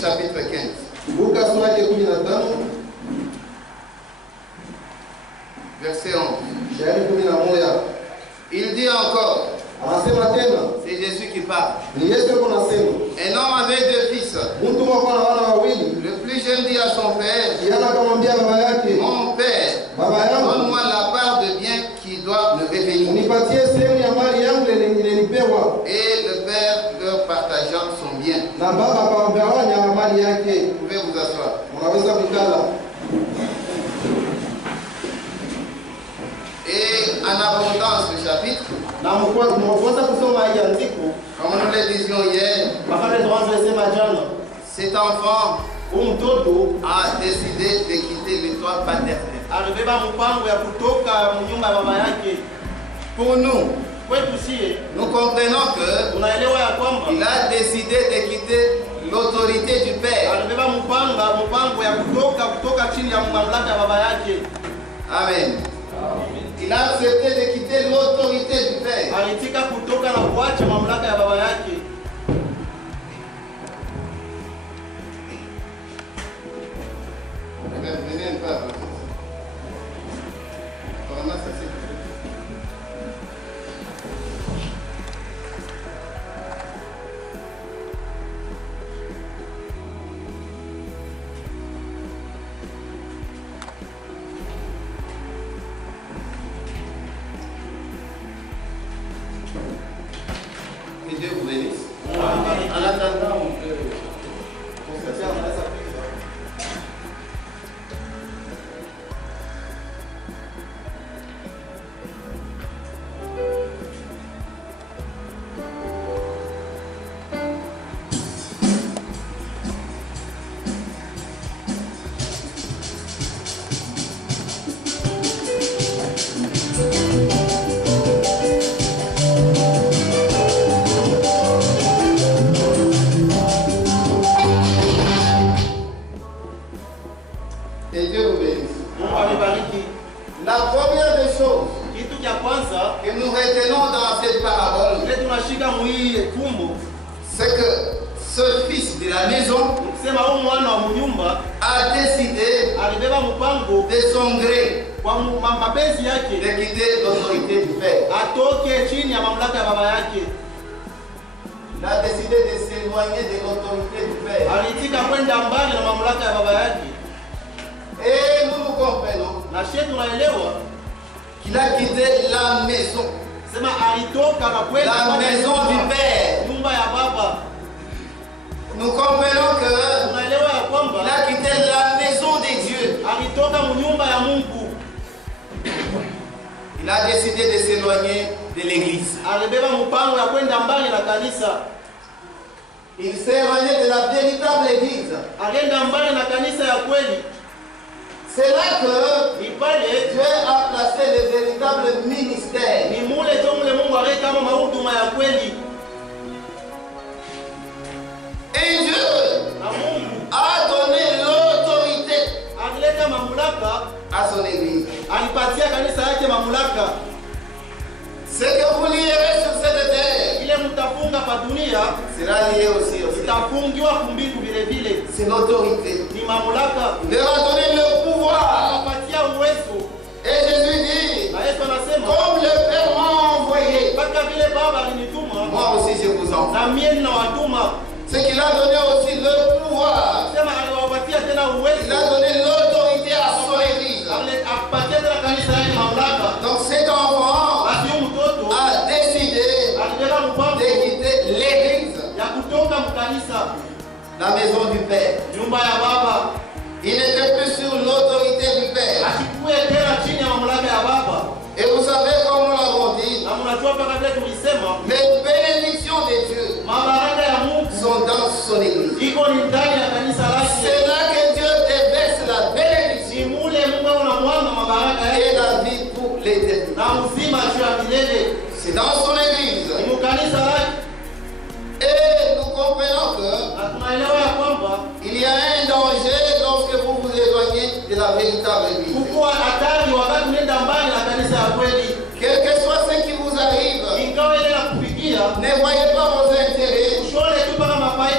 chapitre 15. Luka sura ya 15 verset 11. shairi 11. Il dit encore, Anasema tena, c'est Jésus qui parle. ni Yesu yuko anasema, Un homme avait 2 fils. mtu mmoja na wana wawili. Le plus jeune dit à son père, Kijana akamwambia baba yake, mon père, baba yangu, donne-moi la part de bien qui doit me revenir. unipatie sehemu ya mali yangu ile nilipewa. Et le père leur partageant son bien. Na baba akawagawanya mali yake. Vous pouvez vous asseoir. Unaweza kukala. Et en abondant ce chapitre, Na mkwanza kusoma hii andiko, comme nous le disions hier, wakati tunasema jana, cet enfant mtoto a décidé de quitter le toit paternel. alibeba mpango ya kutoka nyumba ya baba yake. Pour nous, Kwetu sie nous comprenons que unaelewa ya kwamba il a décidé de quitter l'autorité du Père. alibeba mpango ya kutoka chini ya mamlaka ya baba yake. Amen. Il a accepté de quitter l'autorité du Père. Alitika kutoka na kuacha mamlaka ya baba yake. Venez un peu avant. Vraiment, ça c'est. Que Dieu vous bénisse. En attendant, on peut constater en place à plus. Que Dieu vous bénisse. La première des choses que nous retenons dans cette parabole, c'est que ce fils de la maison a décidé de son gré de quitter l'autorité du Père. Il a décidé de s'éloigner de l'autorité du Père. Et nous comprenons qu'il a quitté la maison. La maison du Père. Nous comprenons qu'il a quitté la maison de Dieu. Il a décidé de s'éloigner de l'église. Il s'est éloigné de la véritable église. C'est là que Dieu a placé le véritable ministère. Et Dieu a donné l'autorité à son église. Ce que vous lirez sur cette terre sera lié aussi. C'est l'autorité. Il leur a donné le pouvoir. Et Jésus dit, comme le Père m'a envoyé, moi aussi je vous envoie. C'est qu'il a donné aussi le pouvoir. Il a donné l'autorité à son église. Donc cet enfant a décidé de quitter l'église, la maison du Père. Il n'était plus sur l'autorité du Père. Et vous savez, comme nous l'avons dit, les bénédictions de Dieu sont dans son église. C'est là que Dieu déverse la bénédiction et la vie pour l'éternité. C'est dans son église. Et nous comprenons qu'il y a un danger lorsque vous vous éloignez de la véritable église. Quel que soit ce qui vous arrive, ne voyez pas vos intérêts, voyez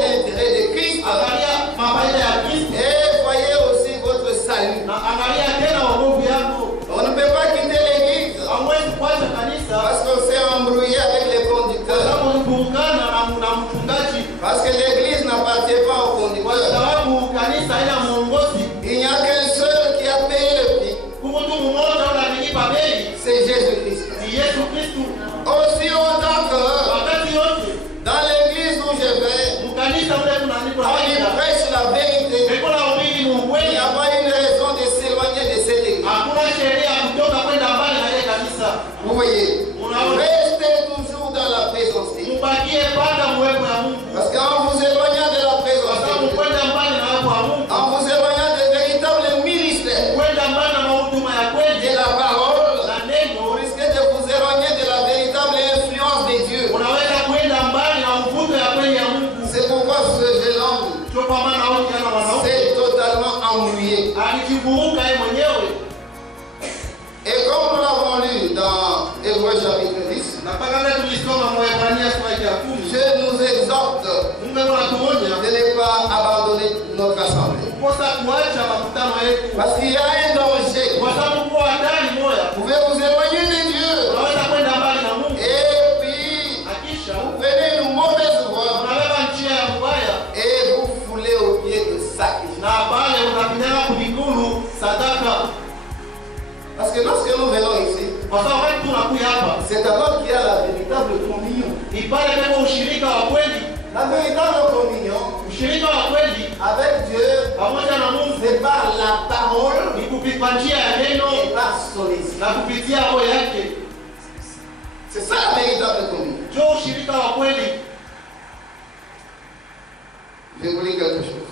l'intérêt de Christ pourquoi ce jeune homme s'est totalement ennuyé. Et comme nous l'avons lu dans Hébreux chapitre 10, je nous exhorte de ne pas abandonner notre assemblée. Parce qu'il y a un danger. Vous pouvez vous éloigner de Dieu. Et puis, vous prenez une mauvaise voie. Et vous foulez au pied de sacrifice. Parce que lorsque nous venons ici, c'est alors qu'il y a la véritable communion. La véritable communion avec Dieu, c'est par la parole et par son esprit. C'est ça la véritable communion. Je vais vous dire quelque chose.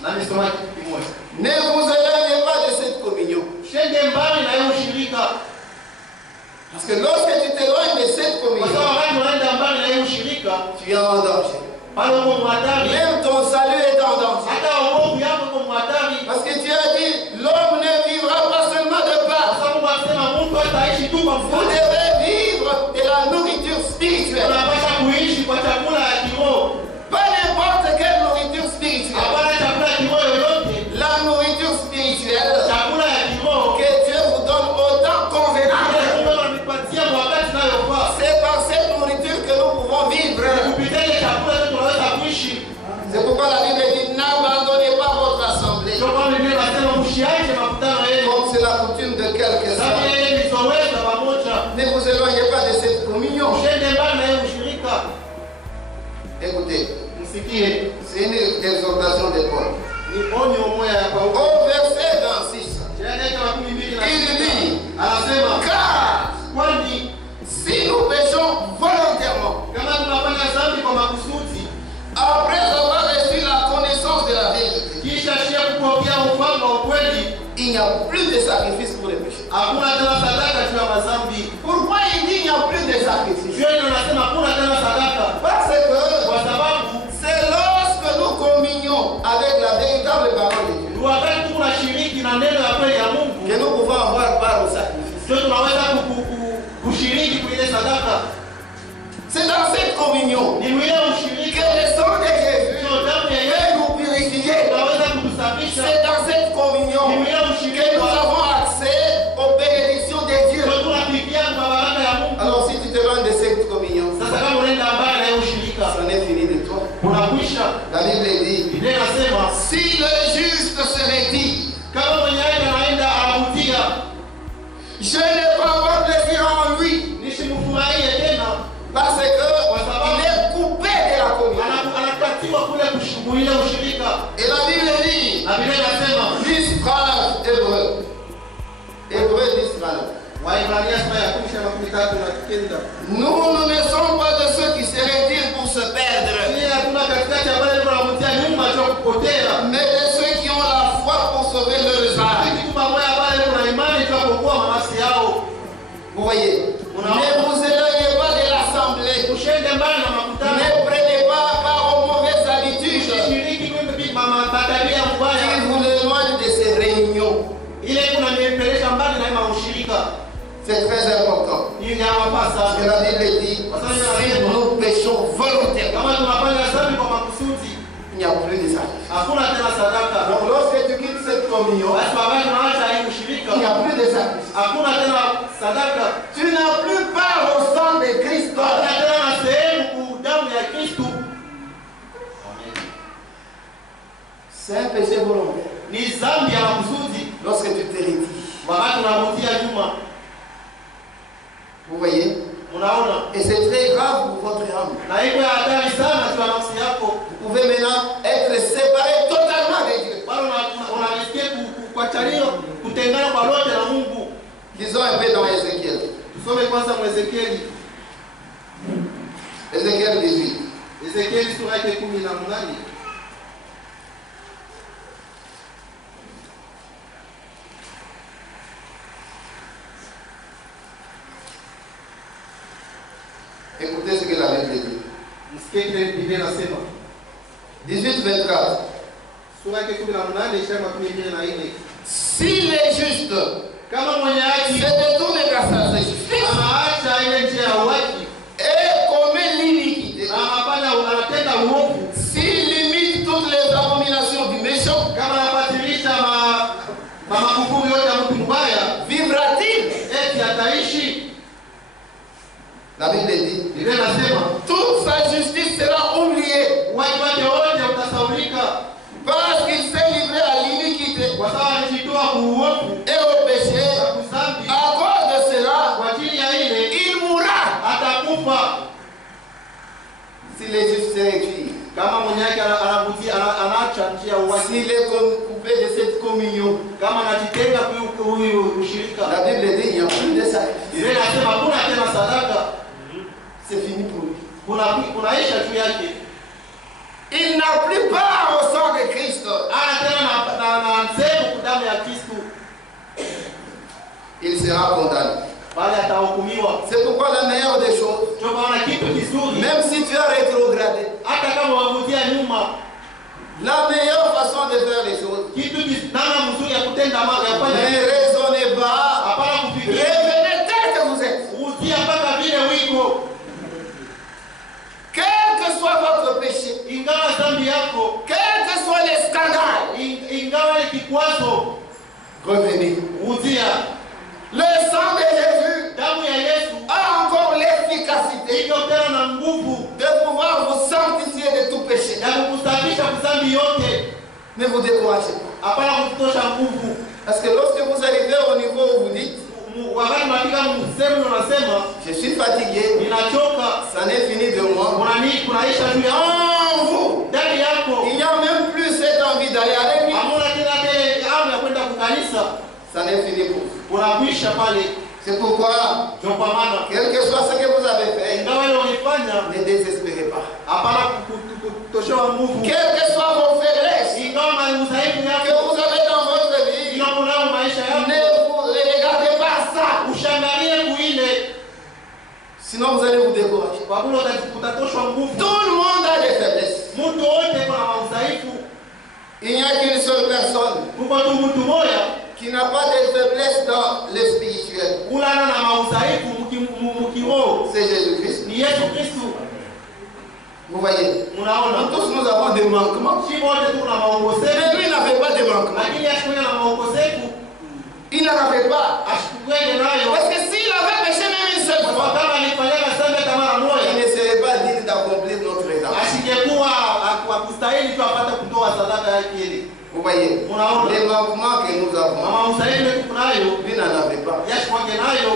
Ne vous éloignez pas de cette communion. Parce que lorsque tu t'éloignes de cette communion, tu es en danger. Même ton salut est en danger. Parce que tu as dit, l'homme ne vivra pas seulement de pain. Vous devez vivre de la nourriture spirituelle. Pas n'importe quelle nourriture spirituelle. La nourriture spirituelle que Dieu vous donne autant convenable. C'est par cette nourriture que nous pouvons vivre. C'est pourquoi la Bible dit, n'abandonnez pas votre assemblée. Comme c'est la coutume de quelques-uns. Ne vous éloignez pas de cette communion. Écoutez, c'est une exhortation de Paul. Au verset 26, il dit, car si nous péchons volontairement, après avoir reçu la connaissance de la vérité, il n'y a plus de sacrifice pour les péchés. Pourquoi il dit il n'y a plus de sacrifice? Parce que c'est lorsque nous communions avec la véritable parole de Dieu que nous pouvons avoir part au sacrifice. C'est dans cette communion que le sang de Jésus peut nous purifier. C'est dans cette communion que nous avons accès aux bénédictions de Dieu. Alors si tu te rends de cette communion, ça n'est fini de toi. La Bible dit, si le juste se retire, je ne vais pas avoir plaisir en lui. Parce qu'il est coupé de la communion. Et la Bible dit, 10 phrases hébreux. Hébreux 10 phrases. Nous ne sommes pas de ceux qui se retirent pour se perdre, mais de ceux qui ont la foi pour sauver leurs âmes. Vous voyez, ne vous éloignez pas de l'assemblée. Ne prenez pas part aux mauvaises habitudes qui vous éloignent de ces réunions. C'est très important. Parce que la Bible dit, si nous péchons volontairement, il n'y a plus de sacrifice. Donc lorsque tu quittes cette communion, il n'y a plus de sacrifice. Tu n'as plus part au sang de Christ. C'est un péché volontaire. Lorsque tu te retires. Vous voyez? Et c'est très grave pour votre âme. Vous pouvez maintenant être séparé totalement de Dieu. Lisons un peu dans Ézéchiel. Ézéchiel 18. Écoutez ce que la Bible dit. 18-24. Sura yake 18 ishirini na 24. S'il est juste, Kama mwenye haki se détourne vers sa justice anaacha ile njia ya haki et commet l'iniquité, anatenda uovu, s'il limite toutes les abominations du méchant, kama anabatilisha makufumu yote ya mtu mbaya, vivra-t-il? eti ataishi? La Bible dit, Biblia inasema toute sa justice sera oubliée watu wake wote utasaulika, parce qu'il s'est livré à l'iniquité kwa sababu alijitoa kwa uovu et au péché. na kudhambi. À cause de cela, Kwa ajili ya ile il mourra. atakufa. S'il est juste réduit, Kama mwenye yake anaacha njia ya haki, s'il est coupé de cette communion, kama anajitenga huyu ushirika, la Bible dit, il n'y a plus de sacrifice. Biblia inasema hakuna tena sadaka, C'est fini pour lui. kunaisha juu yake. Il n'a plus part au sang de Christ. Ana tena na sehemu damu ya Kristo, Il sera condamné. bali atahukumiwa. C'est pourquoi la meilleure des choses, Ndio maana kitu kizuri, même si tu as rétrogradé, hata kama wavutia nyuma, la meilleure façon de faire les choses, kitu namna mzuri ya kutenda mambo ya ne kufanya, raisonnez pas, hapana kufikiria, revenez tel que vous êtes. utia mpaka vile wiko, Quel que soit votre péché, ingawa dhambi yako, quels que soient les scandales, ingawa ni kikwazo, revenez. utia. Le sang de Jésus Damu ya Yesu a encore l'efficacité iko tena na nguvu de pouvoir vous sanctifier de tout péché. ya kukusafisha dhambi yote, Ne vous découragez pas. hapana kutosha nguvu. Parce que lorsque vous arrivez au niveau où vous dites, Wakati unafika msemo unasema je suis fatigué, ninachoka, ça n'est fini de moi. kunaisha juu ya En vous, ndani yako, il n'y a même plus cette envie d'aller à l'église. hamuna tena ile hamu ya kwenda kukanisa, Ça n'est fini pour vous. unakwisha pale. C'est pourquoi, Ndio kwa maana quel que soit ce que vous avez fait, ingawa ile ulifanya, ne désespérez pas. hapana kutoshewa nguvu, Quelles que soient vos faiblesses ingawa udhaifu que yako vous avez dans votre vie, inaonao maisha ne yako, vous regardez pas ça. ushangalie kuile, Sinon vous allez vous décourager. kwa kuwa utatoshwa nguvu. Tout le monde a des faiblesses. Mtu wote kuna udhaifu, Il n'y a qu'une seule personne kuko tu mtu mmoja qui n'a pas de faiblesse dans le spirituel. ulana na maudhaifu mkiroho, C'est Jésus-Christ. ni Yesu Kristo. Vous voyez, Unaona, nous tous nous avons des manquements. si wote tuna maongozefu, Mais lui n'avait pas de manquements. lakini asikuwe na maongozefu, Il n'en avait pas. asikukwende nayo, Parce que s'il avait péché même une seule kwa fois, kama alifanyaga dhambi hata mara il moja, ne serait pas digne d'accomplir notre rédemption. asingekuwa akustahili tu apate kutoa sadaka yake ile. Vous voyez, Unaona, les manquements que nous na avons, maudhaifu yetu tunayo, lui n'en avait pas. yasikwake nayo,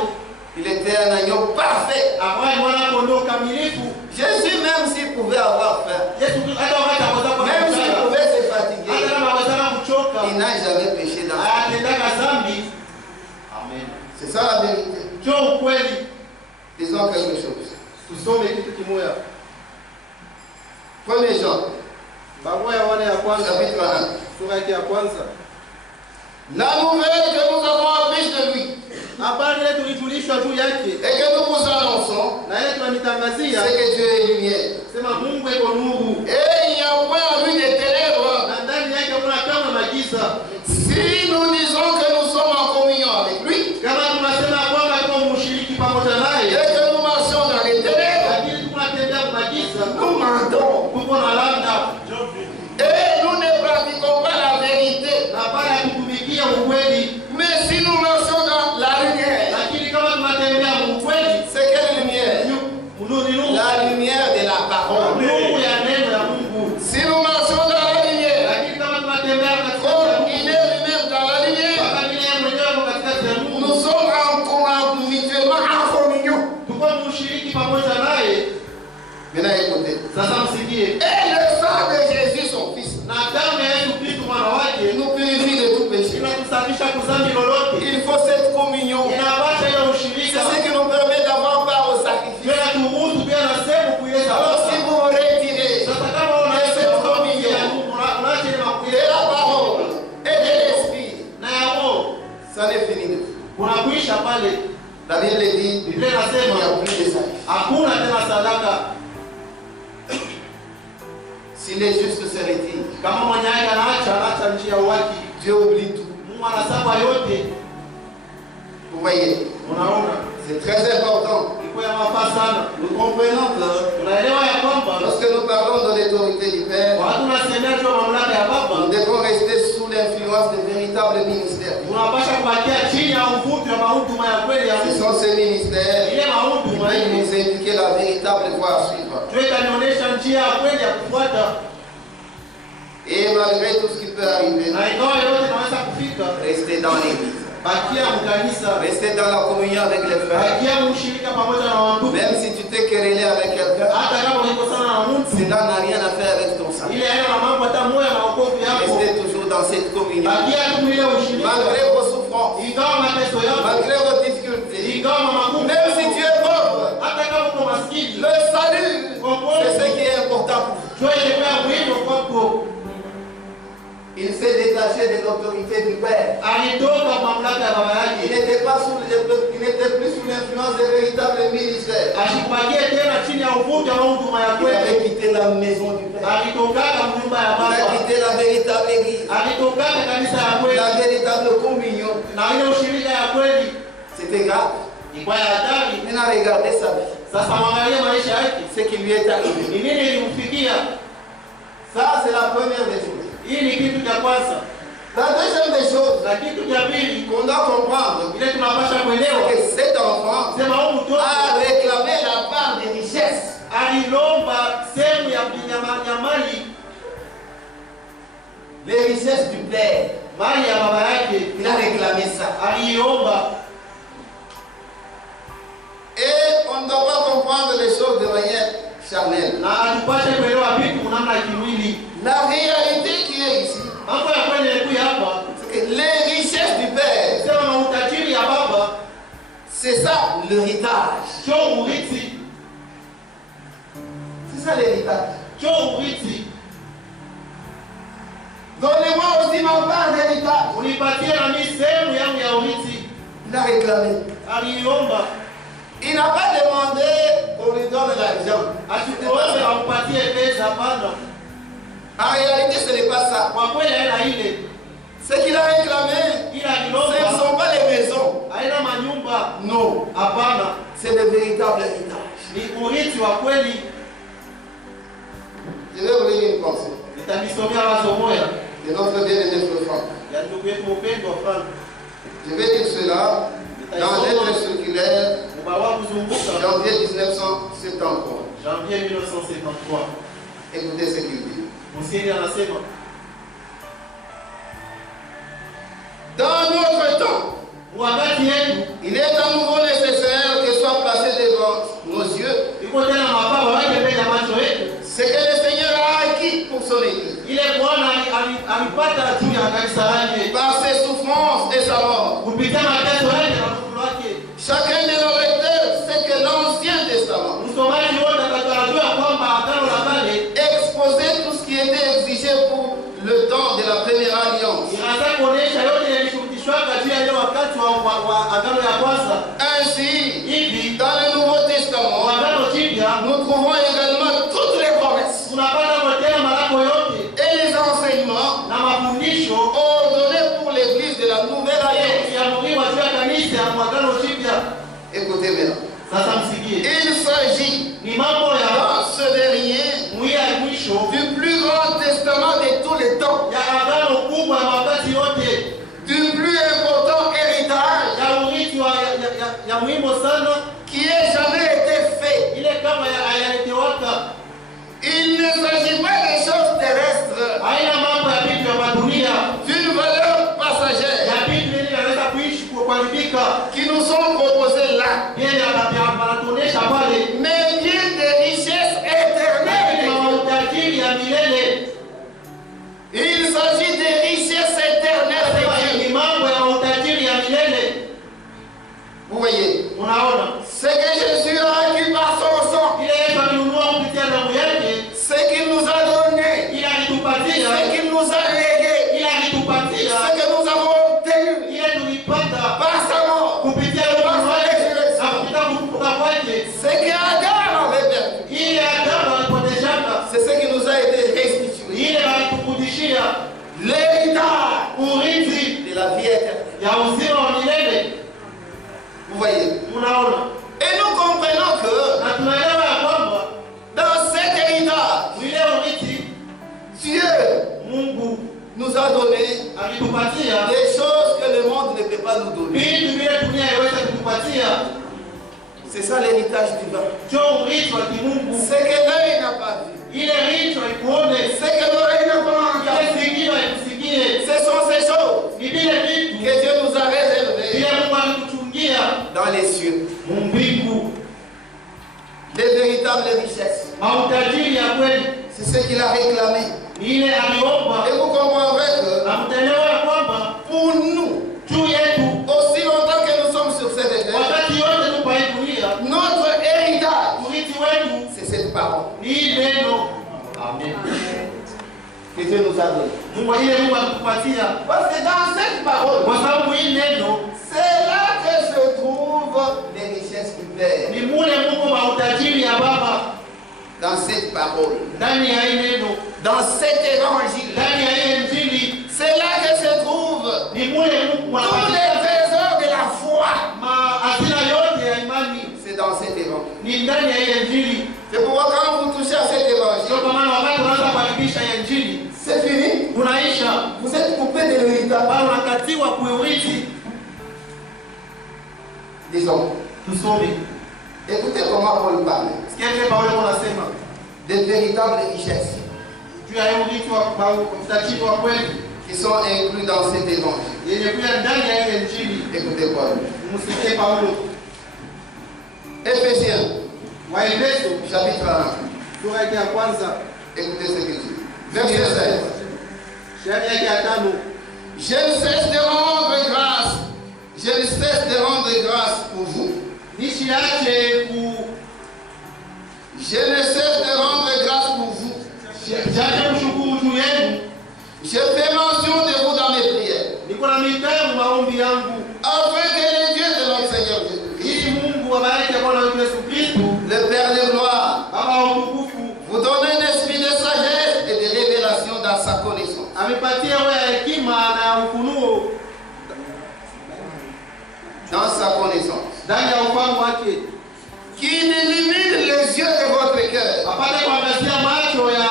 Il était un agneau parfait. ambaye mwana kondoo kamilifu. Jésus, même s'il pouvait avoir faim, Yesu Kristo hata wakati akoza kwa même s'il kuchana, pouvait se hata fatiguer, kama awezana kuchoka, il n'a jamais péché dans sa vie. atendaka dhambi. Amen. C'est ça la vérité. Njoo ukweli, Disons quelque chose. tusome kitu kimoja. 1er Jean, Barua ya wana ya kwanza, chapitre 1. sura yake ya kwanza. La nouvelle que nous avons apprise de lui Habari ile tulitulishwa juu yake et que nous vous annonçons, na ile tunanitangazia, c'est que Dieu est lumière. sema Mungu iko nuru Et il n'y a point en lui des ténèbres. na ndani yake kuna kama magiza. Si nous disons que nous sommes en communion avec lui Kama tunasema kwamba tuko mshiriki pamoja et naye, que nous marchons dans les ténèbres, lakini tunatembea kwa magiza, nous mentons. tuko na landa Et nous ne pratiquons pas la vérité. na pale ya kutumikia ukweli. Mais si nous marchons dans la lumière, Lakini kama tunatembea ukweli, c'est quelle lumière? La lumière de la parole. nuru ya neno ya Mungu. Si nous marchons dans la lumière, Lakini kama tunatembea katika comme il est lui-même dans la lumière, kama vile yeye mwenyewe yuko katikati ya Mungu, nous sommes mutuellement en communion. tuko mshiriki pamoja naye. Maintenant écoutez. Sasa msikie, Et le sang de Jésus, son fils, na damu ya Yesu Kristo mwana wake nous purifie de tout péché. inatusafisha kuzambi lolote, Il faut cette communion. inapata ile C'est ushirika, ce qui nous permet d'avoir part au sacrifice. tena turuhusu pia na sehemu kuileta. Alors si vous vous retirez Sasa kama unaacha cette maombi communion ya Mungu, unaacha ile de makuileta la parole et de l'esprit, na ya roho, ça n'est fini de tout. kunakuisha pale. La Bible dit, Biblia il n'y a inasema plus de sacrifice. hakuna tena sadaka. Si les justes se retirent, Kama mwenye haki anaacha njia ya haki, Dieu oublie tout. Mungu anasaba yote. Vous voyez, Unaona? c'est très important. Iko ya mafaa sana. Nous comprenons que Tunaelewa ya kwamba lorsque nous parlons de l'autorité du Père, wakati tunasemea juu ya mamlaka ya Baba, nous devons rester sous l'influence des véritables ministères. tunapaswa kubakia chini ya uvuvi wa mahuduma ya kweli ya Ce Mungu. sont ces ministères Ile qui mahuduma peuvent ile nous indiquer la véritable voie à suivre. tutanionyesha njia ya kweli ya kufuata, Et malgré tout ce qui peut arriver, na ingawa yote naweza kufika, restez dans l'église. bakia mkanisa, Restez dans la communion avec les frères. bakia mshirika pamoja na wandugu. Même si tu t'es querellé avec quelqu'un, Hata kama uko sana na mtu, cela n'a rien à faire avec ton salut. ile haina mambo hata moja na wokovu yako. Restez toujours dans cette communion. Bakia tu ile ushirika, Malgré vos souffrances, ingawa mateso yako, malgré vos difficultés, ingawa magumu, même si tu es pauvre, hata kama uko maskini, le salut, c'est ce qui est important pour vous. jua ile kwa muhimu kwako. Il s'est détaché de l'autorité du Père. Alitoka mamlaka ya baba Il yake, n'était plus sous l'influence des véritables ministères. ashipakie tena chini ya uvuvi wa huduma ya Il kweli. avait quitté la maison du Père. Alitokaka nyumba ya Il a baba, quitté la véritable église, alitokaka kanisa ya kweli, la véritable communion. na ile ushirika ya kweli C'était grave. ilikuwa ya hatari. Maintenant, regardez sa vie. Sasa mwangalie maisha yake, Ce qui lui est arrivé. ni nini ilimfikia. Ça, c'est la première des choses. Hii ni kitu cha kwanza, La deuxième des choses na kitu cha pili qu'on doit comprendre, ile tunapasha kuelewa, c'est que cet enfant sema huyu mtoto a réclamé la part des richesses. alilomba sehemu ya mali, Les richesses du Père. mali ya baba yake, Il a réclamé ça. aliomba. Et on ne doit pas comprendre les choses de manière charnelle. Na atupashe kuelewa vitu namna ya kimwili. La réalité qui est ici, Mambo ya kweli yaliyo hapa, c'est que les richesses du Père, sema na utajiri ya baba c'est ça l'héritage. sio urithi, C'est ça l'héritage. sio urithi. Donnez-moi aussi ma part d'héritage. Unipatie na mimi sehemu yangu ya urithi. Il a réclamé. Aliomba, Il n'a pas demandé qu'on lui donne l'argent. asikuombe ampatie pesa, hapana. En réalité, ce n'est pas ça. Kwa kweli haina ile, Ce qu'il a réclamé, ila ce ne aliomba sont pas les maisons. haina manyumba, Non. hapana, C'est le véritable héritage. ni urithi wa kweli. Je vais vous lire une pensée Nitamisomea wazo moja de notre bien-aimé frère Franck. ya ndugu yetu mpendwa Frank. Je vais dire cela dans lettre circulaire, Ubawa kuzunguka janvier 1973. janvier 1973. Écoutez ce qu'il dit. Musiri anasema, Dans notre temps, wakati yetu il est à nouveau nécessaire que soit placé devant nos yeux iko tena mapapa wake mbele ya macho yetu, ce que le Seigneur a acquis pour son Église, ile Bwana alipata juu ya kanisa lake par ses souffrances et sa mort. kupitia mateso yake na kufu wake. Chacun de nos lecteurs sait que l'Ancien Testament Msomaji wote atajua kwamba Agano la Kale exposait tout ce qui était exigé pour le temps de la première alliance. inaanza kuonesha yote yalishurutishwaga juu ya ile wakati wa Agano ya kwanza. Ainsi, Hivi dans le Nouveau Testament, Agano Jipya nous trouvons également toutes les promesses tunapata tena malako yote et les enseignements na mafundisho ordonnés pour l'Église de la Nouvelle Alliance. yamuliwa juu ya kanisa ya Agano Jipya. Écoutez bien. Sasa msikie, Il s'agit ni mambo ya dans ce dernier mwisho du plus grand testament de tous les temps, ya agano kubwa ya wakati yote, du plus important héritage ya urithi ya muhimu sana, qui ait jamais été fait. ile kama hayalitewaka. Il ne s'agit pas des choses terrestres, Haina mambo ya vitu vya madunia, d'une valeur passagère, ya vitu vile vinaweza kuishi kuharibika, qui nous sont proposées là, yeye anatuonesha pale, mais bien des richesses éternelles. kama utajiri ya milele. Il s'agit des richesses éternelles de Dieu. Ni mambo ya utajiri ya milele. Vous voyez, Unaona, ce que Jésus a acquis par son sang, ile Yesu alinunua kupitia damu yake, ce qu'il nous a donné, ile alitupatia, ce qu'il nous a légué, ile alitupatia, ce que nous avons obtenu ile tulipata par sa mort, kupitia damu yake na kupitia kufufuka kwake, ce que Adam avait perdu, ile Adamu alipoteshaka, c'est ce qui nous a été restitué. alitupatia des choses que le monde ne peut pas nous donner. vitu vile dunia haiwezi kutupatia. C'est ça l'héritage divin. Njoo urithi wa kimungu. Ce que l'œil n'a pas vu, Ile urithi haikuone, ce que l'oreille n'a pas entendu, ile sikio haikusikie. ce sont ces choses Ni vile vitu que Dieu nous a réservées vile Mungu alituchungia dans les cieux. mbingu. Les véritables richesses. Mautajiri ya kweli C'est ce qu'il a réclamé. ni ile aliomba, Et vous comprendrez que na mtaelewa ya kwamba pour nous, juu yetu aussi longtemps que nous sommes sur cette terre, wakati yote tupa hii dunia, notre héritage, urithi wetu c'est cette parole ni hii neno. Amen. que Dieu nous a donnée. Mungu ile Mungu alitupatia, Parce que dans cette parole, kwa sababu hii neno c'est là que se trouvent les richesses du Père. ni mule Mungu mautajiri ya Baba. Dans cette parole, Ndani ya hii neno, dans cet évangile, ndani ya hii injili c'est là que se trouvent ni mule Mungu tous les trésors de la foi. hazina yote ya imani C'est dans cet évangile. ni ndani ya hii injili. C'est pourquoi quand vous touchez à cet Sio évangile, kwa maana wakati unaanza kuandikisha hii injili c'est fini. unaisha, Vous êtes coupé de l'héritage. bado unakatiwa kuurithi. Disons, Tusome, écoutez comment Paul parle. sikia kile Paulo anasema Des véritables richesses juu ya urithi wa utajiri wa kweli qui sont inclus dans cet évangile. yenye kuja ndani ya hii injili. Écoutez Paul. Msikie Paulo. Éphésiens, Waefeso chapitre 1. sura yake ya kwanza Écoutez ce qu'il dit. Verset 16. shairi yake ya 5. Je ne cesse de rendre grâce. Je ne cesse de rendre grâce pour vous. Nisiache Je ne cesse de rendre grâce pour vous. kushukuru juu yenu. Je fais mention de vous dans mes prières. Niko na mitamu maombi yangu Afin que le Dieu de notre Seigneur Jésus-Christ, ili Mungu abariki Bwana wetu Yesu Kristo, le Père de gloire, Baba wa utukufu, vous donne un esprit de sagesse et de révélation dans sa connaissance. amepatia roho ya hekima na ya ufunuo Dans sa connaissance. ndani ya ufahamu wake, Qui illumine les yeux de votre cœur. apate kuangazia macho ya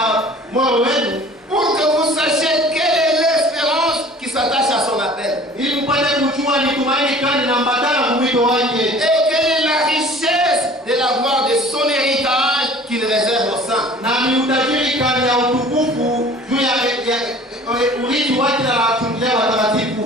moyo wenu, Pour que vous sachiez quelle est l'espérance qui s'attache à son appel. ili mpate kujua ni tumaini gani linaambatana na mwito wake, Et quelle est la richesse de la gloire de son héritage qu'il réserve aux saints. na ni utajiri gani ya utukufu juu ya urithi wake na wachungia watakatifu.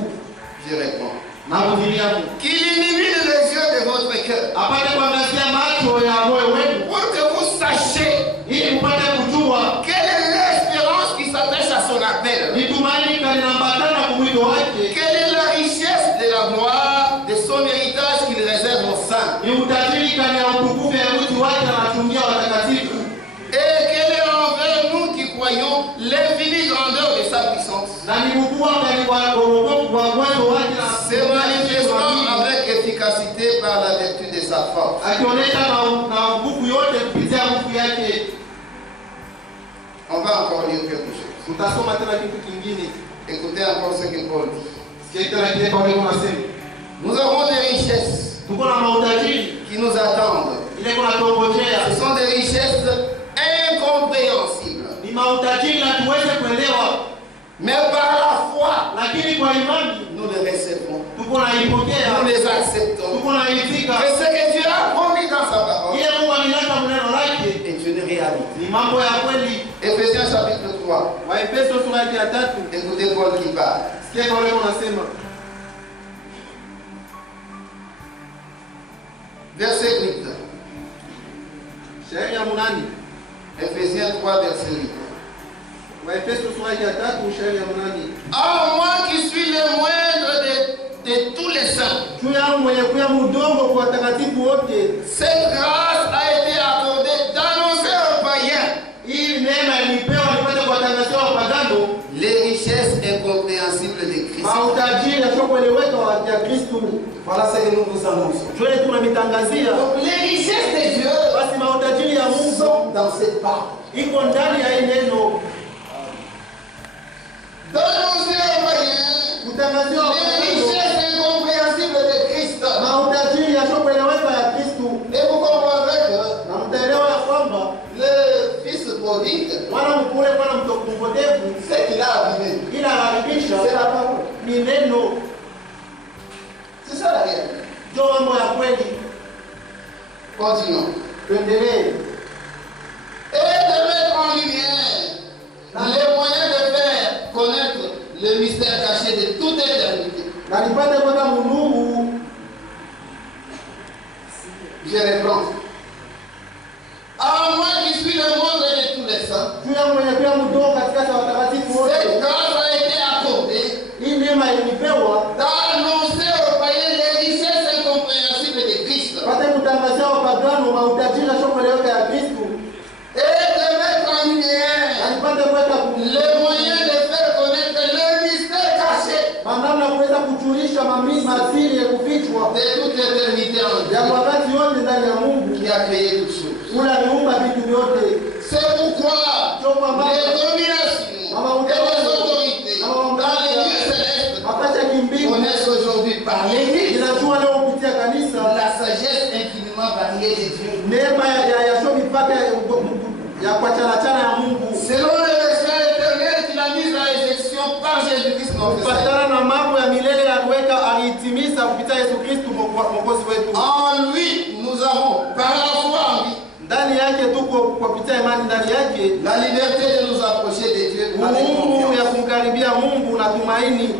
Je réponds. Na kuvilia Qu'il illumine les yeux de votre cœur. apate kuangazia macho ya moyo wenu, Pour que vous sachiez ili mpate kujua quelle est l'espérance qui s'attache à son appel. ni tumaini gani linaambatana na mwito wake, Quelle est la richesse de la gloire de son héritage qu'il réserve aux saints. ni utajiri gani ya utukufu ya urithi wake na wachungia watakatifu, Et quelle est envers nous qui croyons l'infinie grandeur de sa puissance. na ni ukubwa gani wa uokovu wa uwezo wake na Se manifestant avec efficacité par la vertu de sa force. akionyesha na nguvu yote kupitia nguvu yake. On va encore lire quelque chose. Tutasoma tena kitu kingine. Écoutez encore ce que Paul dit. Sikia tena kile Paulo anasema. Nous avons des richesses Tuko na mautajiri qui nous attendent. ile kuna tuongojea. Ce sont des richesses incompréhensibles. Ni mautajiri na tuweze kuelewa, Mais par la foi, lakini kwa imani nous les recevons. tuko na ipokea, Nous les acceptons. tuko na itika. Et ce que Dieu a promis dans sa parole Ile Mungu alileta mneno lake est une réalité. ni mambo ya kweli. Éphésiens chapitre 3. Waefeso sura ya 3. Écoutez Paul qui parle. Sikia Paulo anasema. Verset 8. Shairi ya 8. Éphésiens 3, verset 8. Waefeso sura ya 3 shairi ya 8. À moi qui suis le moindre de tous les saints, Juu yangu mwenye kuya mdogo kwa watakatifu wote, cette grâce a été accordée d'annoncer aux païens hii neema ilipewa nipate kuwatangazia wapagano les richesses incompréhensibles de Christ. mautajiri yasiokueleweka ya Kristo. Voilà ce que nous vous annonçons. Juu tunamitangazia Donc les richesses de Dieu basi mautajiri ya Mungu sont dans cette part. iko ndani ya hii neno, D'annoncer aux païens kutangazia les wapagano richesses incompréhensibles de Christ. mautajiri yasiokueleweka ya Kristo. Et vous comprendrez que Na mtaelewa ya kwamba le Fils prodigue, Mwana mpole mwana mpotevu, c'est qu'il a abîmé. ila haribisha C'est la parole. ni neno. C'est ça la réalité. Ndio mambo ya kweli. Continuons. Tuendelee. Et de mettre en lumière les moyens de faire connaître le mystère caché de toute éternité. Na nipate kwenda munuru. Je reprends. À moi qui suis le monde de tous les saints, Juu mwenye pia mdogo katikati ya watakatifu cette wote. grâce a été accordée Hii neema ilinipewa d'annoncer aux païens les richesses incompréhensibles de Christ pate kutangazia wapagano mautajiri na shukrani yote ya Kristo. et de mettre en lumière Na nipate kwenda les moyens de faire connaître le mystère caché namna kuweza kujulisha masiri ya kufichwa de toute éternité en ya Dieu wakati yote ndani ya Mungu. qui a créé toutes choses. Ule aliumba vitu vyote. C'est pourquoi les dominations et les autorités dans les lieux célestes Wakati ya kimbingu connaissent aujourd'hui par l'Église inajua leo kupitia kanisa la sagesse infiniment variée de Dieu. neema ya show mipaka ya kuachana ya Mungu. Selon le dessein éternel qu'il a mis à exécution par Jésus-Christ notre Seigneur. Kufatana na mambo ya milele aliweka aliitimiza kupitia Yesu Kristo mwokozi wetu. En lui, nous avons, par la foi en lui, Ndani yake tuko kupitia imani ndani yake la liberté de nous approcher de Dieu avec uhuru ya confiance. kumkaribia Mungu na tumaini.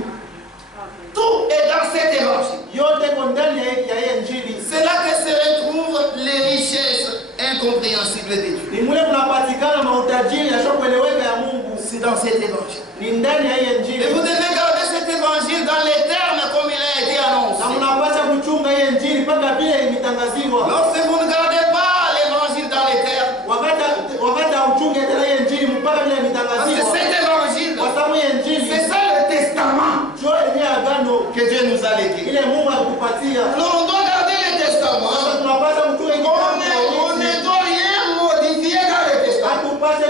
Tout est dans cet évangile. Yote kwa ndani ya hii Injili. C'est là que se retrouvent les richesses incompréhensibles de Dieu. Ni mule kunapatikana mautajiri yasiyoeleweka ya Mungu. C'est dans cet évangile. Ni ndani ya hii Injili. Et vous devez garder cet évangile dans les termes comme il a été Na annoncé. mnapaswa kuchunga hii Injili mpaka vile imetangaziwa. Lorsque vous ne gardez pas l'évangile dans les termes, Wakati uchunge tena hii Injili mpaka vile parce que imetangaziwa. cet évangile, Kwa sababu hii Injili c'est ça le testament ndio ile agano que Dieu nous a légué. ile Mungu alikupatia. Alors on doit garder le testament. Sasa tunapaswa kuchunga On ne doit rien modifier dans le testament hatupashe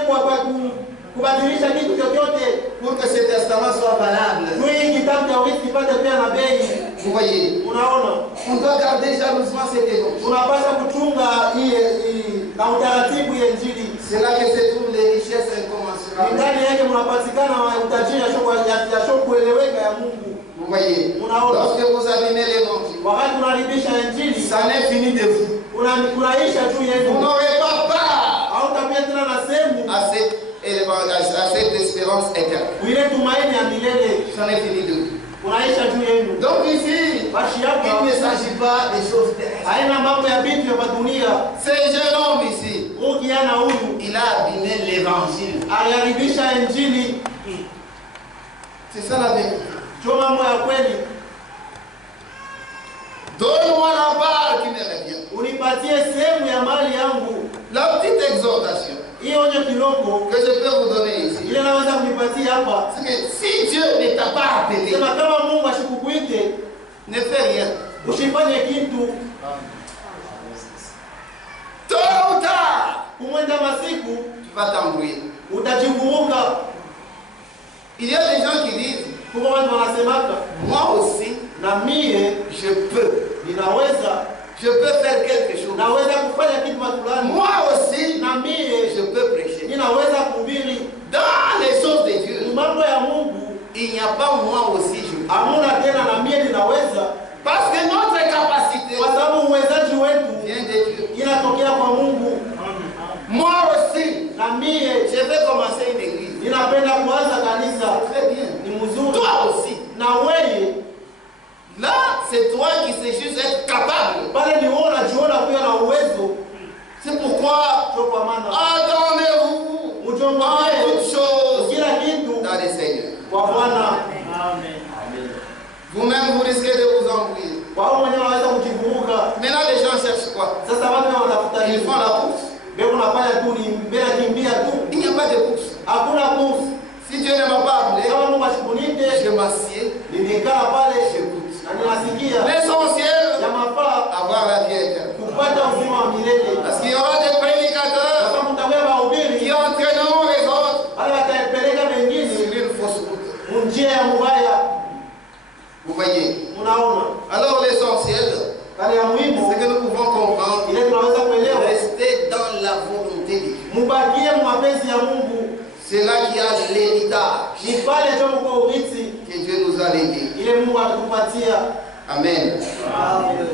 kubadilisha kitu chochote. pour que ce testament soit valable. Hii kitabu cha urithi kipate pia na bei. Vous voyez, Unaona? on doit garder jalousement cet évangile. Tunapaswa kuchunga hii na utaratibu ya Injili. C'est là que se trouvent les richesses incommensurables. Ndani yake mnapatikana utajiri ya kueleweka ya Mungu. Vous voyez, lorsque vous abîmez l'évangile, Wakati unaharibisha Injili, ça n'est fini de vous. unaisha tu Vous yenu. n'aurez pas part Hautapia tena na sehemu à cette espérance éternelle. ile tumaini ya milele. Ça n'est fini de vous. Unaisha tu yenu. Donc ici, Basi il hapa ne s'agit pas des choses terrestres. haina mambo ya vitu vya dunia. Ce jeune homme ici, Huyu kijana huyu il a abîmé l'évangile. aliharibisha Injili. C'est ça la vérité. Sio mambo ya kweli. Donne-moi la part qui me revient. Unipatie sehemu ya mali yangu. La petite exhortation Hiyo onyo kidogo que je peux vous donner ici, ile naweza kunipatia hapa. c'est que si Dieu ne t'a pas appelé, Sema kama Mungu ashikukuite, ne fais rien. usifanye kitu. Tôt ou tard, Kumwenda masiku tu vas t'embrouiller. utajivuruga. Il y a des gens qui disent, Kwa watu wanasemaka moi aussi, na mie je peux faire quelque chose. naweza kufanya kitu fulani. Moi aussi, Na mie je peux prêcher. ninaweza kuhubiri Dans les choses de Dieu, mambo ya Mungu. il n'y a pas moi aussi, je peux. Hamuna tena na mie ninaweza, Parce que notre capacité kwa sababu uwezaji wetu vient de Dieu. inatokea kwa Mungu. Moi aussi, Na mie je vais commencer une église. ninapenda kuanza kanisa. Très bien. Ni mzuri. Toi aussi. Na wewe Là, c'est toi qui sais juste être capable. pale ni wewe unajiona pia na uwezo. C'est pourquoi Sio kwa maana attendez-vous en mjombae toutes choses kila kitu dans le Seigneur. kwa Bwana. Vous-même, vous risquez de vous embrouiller. Wao wenyewe wanaweza kujivuruga. Maintenant, les gens cherchent quoi? Sasa watu wanatafuta Ils nini? font la course. Leo unafanya tu ni mbele kimbia tu. Il n'y a pas de course. Hakuna course. Si Dieu ne m'a pas appelé, Kama Mungu asikunite, je m'assieds, nimekaa pale j'écoute. na ninasikia L'essentiel, ya mafaa avoir la vie éternelle. kupata uzima wa milele. Parce qu'il y aura des prédicateurs Kama mtakuwa mahubiri, qui entraîneront les autres wale watapeleka sur wengine une fausse route. njia ya mubaya. Vous voyez? Unaona? Alors l'essentiel, Kale ya c'est muhimu que nous pouvons comprendre, ile tunaweza kuelewa, rester dans la volonté de Dieu. mubakie mwa mapenzi ya Mungu. C'est là qu'il y a l'héritage Ni pale ndio mko urithi que Dieu nous a légué. ile Mungu atakupatia. Amen. Amen.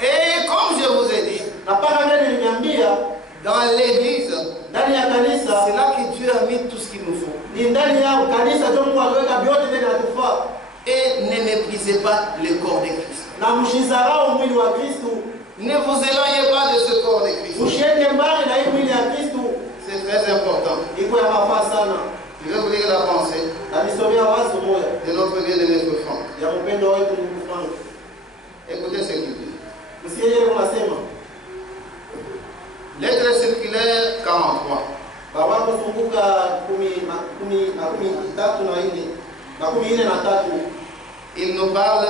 Et comme je vous ai dit, Na paka vile niliambia dans l'église, ndani ya kanisa c'est là que Dieu a mis tout ce qu'il nous faut. ni ndani ya kanisa ndio Mungu aliweka vyote vile vinatufaa. Et ne méprisez pas le corps de Christ. Na msizarau mwili wa Kristo. Ne vous éloignez pas de ce corps de Christ. Usiende mbali na hii mwili ya Kristo. C'est très important. Iko ya mafaa sana. Je vais vous lire la pensée Na nisomea wazo moja de notre bien-aimé frère Franck. ya mpendo wetu ndugu Frank. Écoutez ce qu'il dit. Msielewe kunasema. Lettre circulaire 43. Baba kufunguka 13:43. Il nous parle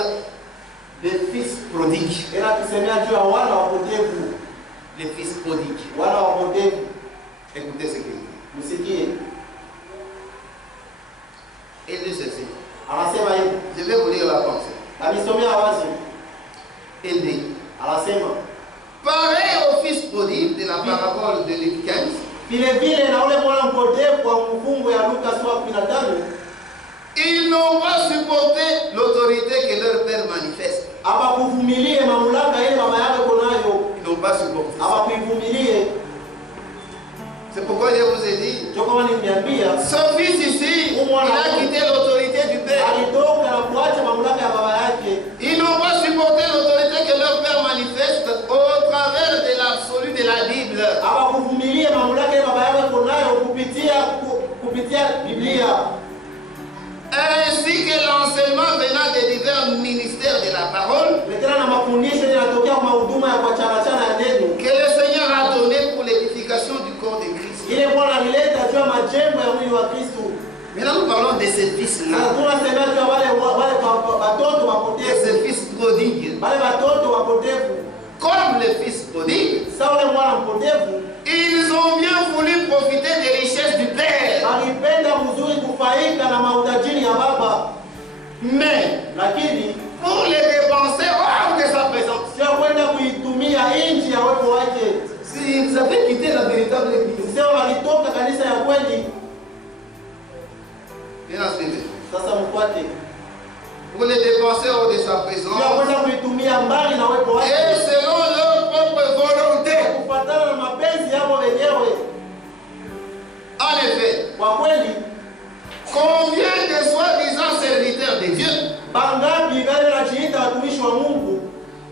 des fils prodigues. Ila tusemea juu ya wana wapotevu. Les fils prodigues. Wana wapotevu. Écoutez ce qu'il dit. Msikie. Il dit ceci. Anasema hivi. Je vais vous lire la pensée. Amisomea wazi. Il dit, Anasema pareil au fils prodigue de la parabole de Luc 15, vile vile na ule mwana mpotevu wa mfungu ya Luka sura 15, ils n'ont pas supporté l'autorité que leur père manifeste. hawakuvumilie mamlaka ile baba yake konayo. Ils n'ont pas supporté. Hawakuivumilie. C'est pourquoi je vous ai dit, Ndio kama niliambia, ce fils ici, il a quitté l'autorité du père. alitoka na kuacha mamlaka ya baba yake. Ils n'ont pas supporté l'autorité que leur père manifeste au travers de l'absolu de la Bible. Hawakuvumilie mamlaka ile baba yake konayo kupitia Biblia. Ainsi que l'enseignement venant des divers ministères de la parole Letena na mafundisho yanatokea kwa huduma ya kuachana ya neno. que le Seigneur a donné pour l'édification du corps de Christ. Ile Bwana alileta juu ya majengo ya mwili wa Kristo. Maintenant nous parlons de ces Na fils-là, tunasema juu ya wale watoto de wapotevu. ces fils prodigues. Wale watoto wapotevu. Comme les fils prodigues, Sasa ule mwana mpotevu ils ont bien voulu profiter des richesses du Père. alipenda mzuri kufaika na mautajiri ya baba, Mais lakini pour les dépenser hors de sa présence. sio kwenda kuitumia nchi ya uwepo wake. S'ils avaient quitté la véritable église, Sio walitoka kanisa ya kweli. bien suivi. Sasa mfuate, Pour les dépenser hors de sa sio présence. kwenda kuitumia mbali na uwepo wake, Et selon leur propre volonté. kufuatana na mapenzi yao wenyewe. En effet, Kwa kweli, combien de soi-disant serviteurs de Dieu bangapi gani wanajiita watumishi wa Mungu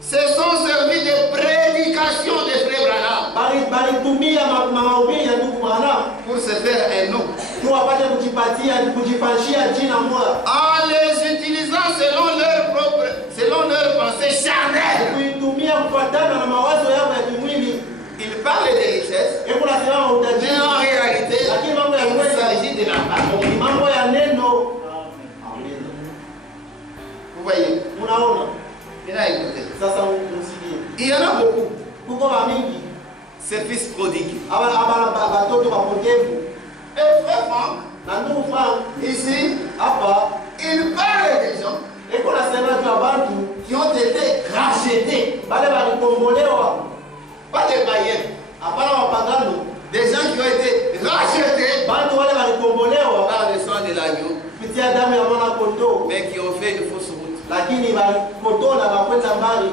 se sont servis de prédication de Frère Branham balitumia mahubiri ya ndugu Branham pour se faire un nom, tu wapate kujipashia jina moja, en les utilisant selon leur pensée charnelle. kuitumia kufuatana na mawazo yao ya kimwili. Il parle des richesses, Hebu nasema mais utajiri, en réalité, lakini mambo ya il kweli s'agit de la parole. ni mambo ya neno. Vous voyez, Mnaona il a écouté. sasa, msikie, Il y en a beaucoup, kuko wa mingi ces fils prodigues. aba watoto wapotevu. Et Frère Franck, Na ndugu Frank ici, hapa il parle des gens eko nasema tu abantu qui ont été rachetés, bale walikombolewa, pas des païens, hapana wapagano, des gens qui ont été rachetés bantu wale walikombolewa par le sang de l'agneau, kupitia damu ya mwana kondoo, mais qui ont fait une fausse route. lakini walipotola wakwenda mbali.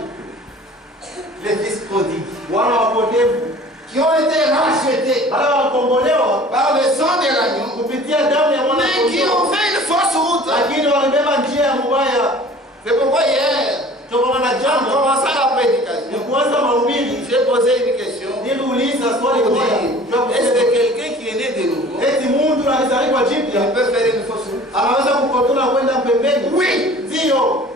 Les fils prodigues, Wana wapotevu qui ont été rachetés wale walikombolewa par le sang de l'agneau, kupitia damu ya mwana mais qui kondoo, ont fait une fausse route. lakini walibeba njia ya mubaya. C'est pourquoi hier, Tokana na en jana commençant la ni prédication, kuanza mahubiri, j'ai posé une question. niliuliza swali moja, Est-ce que quelqu'un qui est né de nouveau, eti mtu alizaliwa il jipya peut faire une fausse route? anaweza kukotola kwenda pembeni? Oui, Ndio,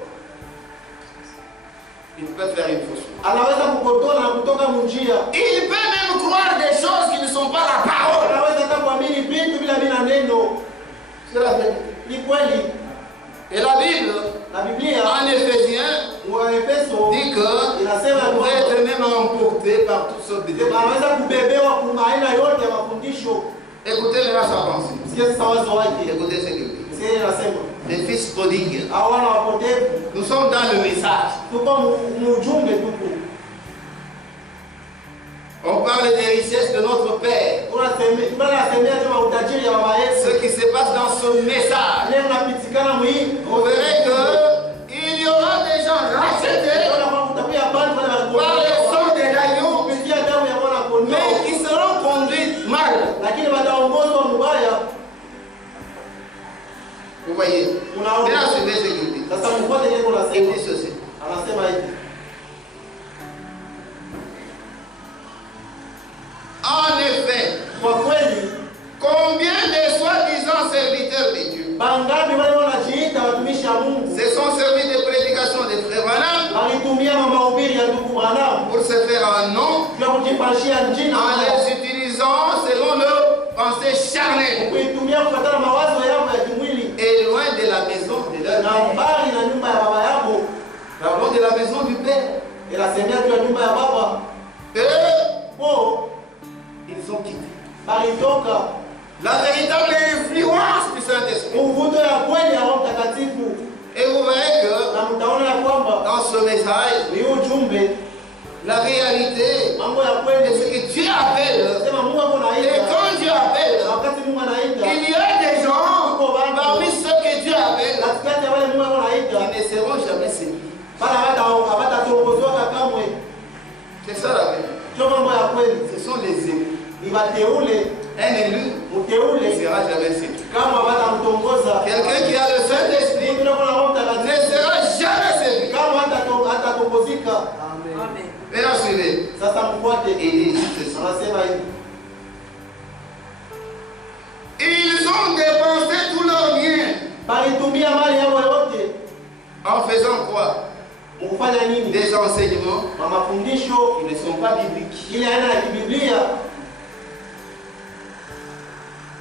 il peut faire une fausse route. anaweza kukotola na kutoka munjia. Il peut même croire des choses qui ne sont pas la parole. Anaweza hata kuamini vitu bila neno. C'est la vérité. Ni kweli. Et la Bible, Na Biblia en Éphésiens, wa Efeso dit qu'on inasema pourrait kwamba être même emporté par toutes sortes de démons. anaweza kubebewa kwa aina yote ya mafundisho. Écoutez là sa pensée. Sikia sasa wazo wake. Écoutez ce qu'il dit. Sikia inasema Les fils prodigues. hawana wapotevu. Nous sommes dans le message. Tuko mujumbe tuko. On parle des richesses de notre Père. Tunasema ce qui se passe dans ce message, vous verrez qu'il y aura des gens rachetés par le sang de l'agneau, mais qui seront conduits mal. Vous voyez, maintenant suivez ce qu'il dit. Il dit ceci. En effet, combien de soi-disant serviteurs de Dieu se sont servis de prédication de Frère Branham pour se faire un nom en les utilisant selon leurs pensées charnelles et loin de la maison de leur Père. Loin de la maison du Père. Ils ont quitté la véritable influence du Saint-Esprit. Et vous verrez que dans ce message, la réalité de ce que Dieu appelle, et quand Dieu appelle, il y a des gens parmi ceux que Dieu appelle qui ne seront jamais séduits. C'est ça la vérité. Ce sont les élus. Un élu ne sera jamais séduit. Quelqu'un qui a le Saint-Esprit ne sera jamais séduit. Maintenant suivez. Il dit ceci. Ils ont dépensé tous leurs biens en faisant quoi? Des enseignements qui ne sont pas bibliques.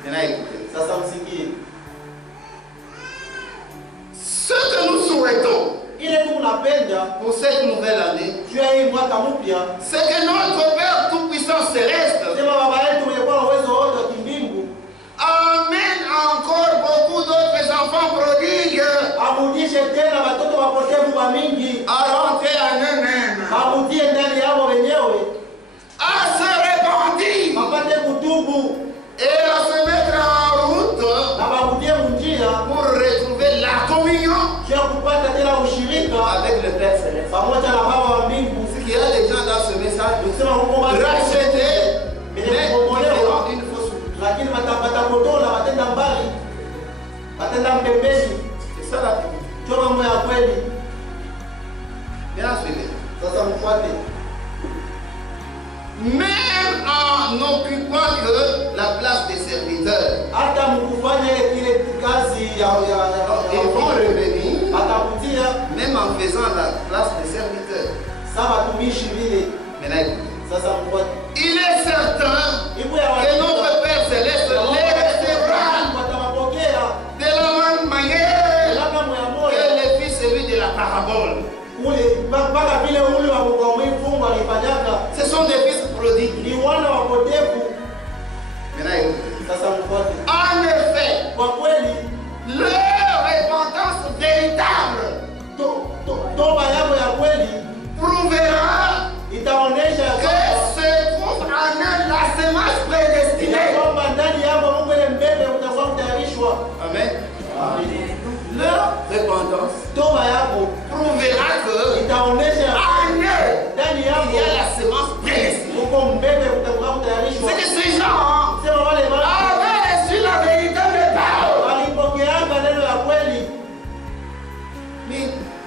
Maintenant écoutez. Ce que nous souhaitons pour cette nouvelle année, c'est que notre Père Tout-Puissant Céleste amène encore beaucoup d'autres enfants prodigues à rentrer en eux-mêmes, à se repentir et à se mettre en route pour retrouver la communion avec le Père Céleste. Ce qu'il y a des gens dans ce message rachetés, mais qui feront une fausse route. C'est ça la vérité. Bien suivez. Même en n'occupant que la place des serviteurs, ils vont revenir, même en faisant la place des serviteurs. Maintenant, il est certain que notre Père Céleste les recevra de la même manière que le fils celui de la parabole. Ce sont des fils prodigues. En effet, leur repentance véritable prouvera que se trouve en eux la semence prédestinée. Amen. Leur repentance prouvera que en eux, il y a la semence prédestinée. C'est que ces gens avaient reçu la véritable parole, mais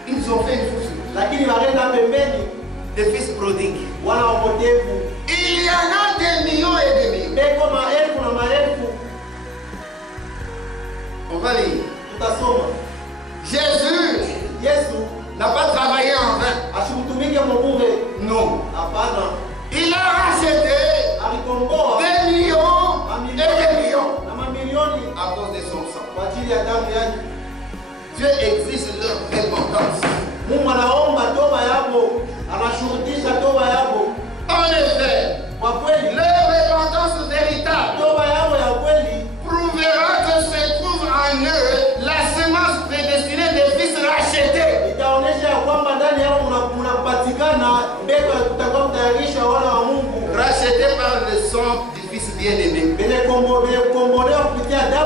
ils ont fait une fausse route. Des fils prodigues. Il y en a des millions et des millions. On va lire. Jésus n'a pas travaillé en vain. Non. Il a racheté des millions et des millions à cause de son sang. Dieu exige leur repentance. En effet,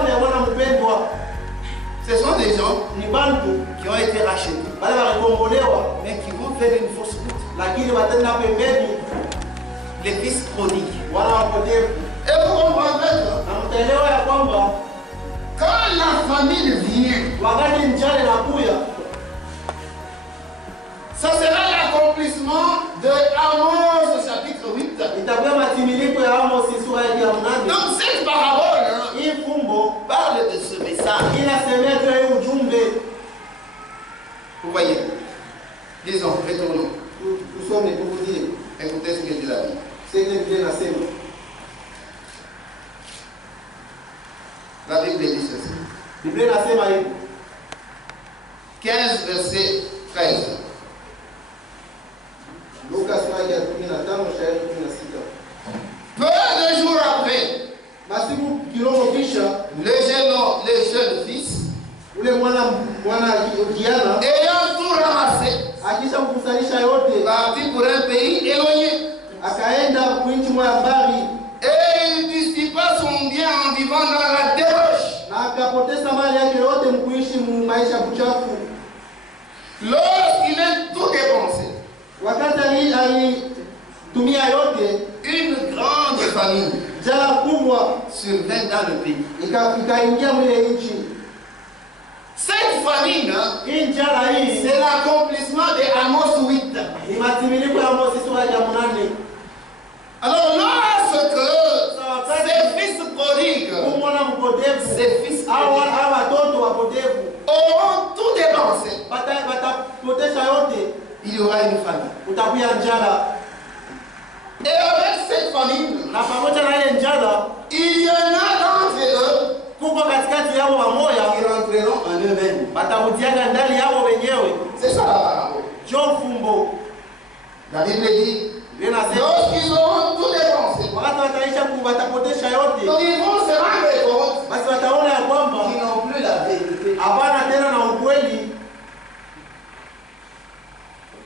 bien-aimé. Ce sont des gens qui ont été rachetés, mais qui vont faire une fausse route. Les fils prodigues. Et vous comprendrez que quand la famille vient, ça sera l'accomplissement de Amos au chapitre 8. Donc cette parabole parle de ce message. Vous voyez, disons, retournons. Écoutez ce que dit la Bible. La Bible dit ceci. 15 verset 13. Peu de jours après, le jeune fils, ayant tout ramassé, parti pour un pays éloigné. Et il dissipa son bien en vivant dans la débauche. Lorsqu'il a tout dépensé, une grande famine survint dans le pays. Cette famine, c'est l'accomplissement de Amos 8. Alors lorsque ces fils prodigues, ces fils auront tout dépensé, il y aura une famine. Et avec cette famine, il y en a d'entre eux qui rentreront en eux-mêmes. C'est ça la parabole. La Bible dit, lorsqu'ils auront tout dépensé, donc ils vont se rendre compte qu'ils n'ont plus la vérité.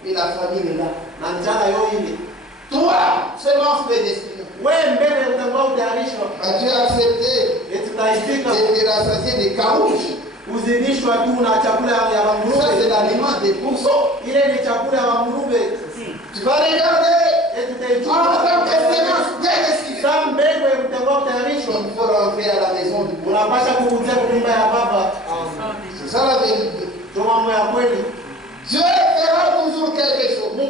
Et la famille est là. Toi, seulement prédestiné. As-tu accepté de te rassasier des carouches? Ça, c'est l'aliment des pourceaux. Tu vas regarder en tant que sémence prédestinée. Il faut rentrer à la maison du Père. C'est ça la vérité. Dieu fera toujours quelque chose pour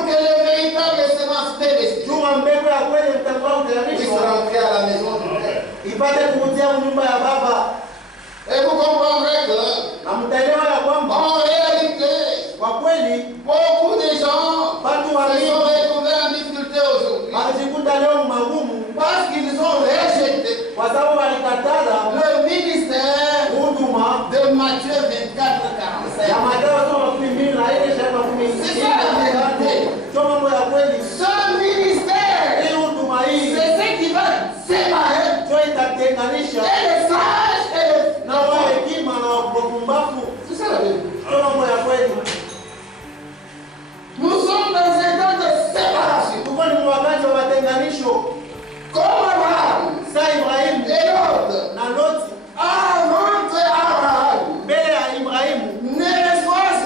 que les véritables semences prédestinées puissent rentrer à la maison du Père. Et vous comprendrez que en réalité, beaucoup de gens se sont retrouvés en difficulté aujourd'hui parce qu'ils ont rejeté le ministère de Matthieu 24, 45. C'est ça la vérité. Ce ministère, c'est ce qui va séparer et les sages et les c'est ça la vérité. Nous sommes dans un temps de séparation. Comme Abraham et l'autre, avant que Abraham ne reçoive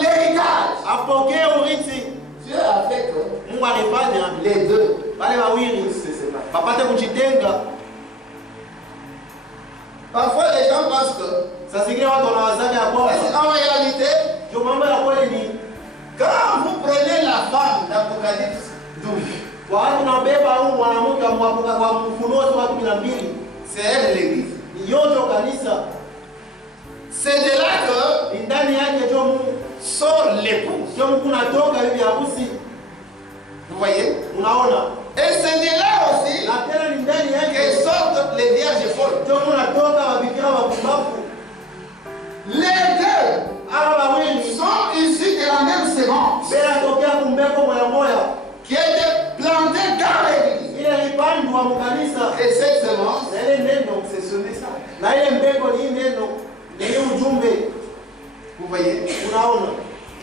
l'héritage, Dieu a fait que les deux se séparent. Parfois les gens pensent que en réalité, quand vous prenez la femme d'Apocalypse 12, c'est elle l'église. C'est de là que sort l'épouse. Vous voyez? Et c'est de là aussi que sortent les vierges folles. Les deux sont issus de la même sémence qui a été plantée dans l'église. Et cette sémence, c'est ce message. Vous voyez?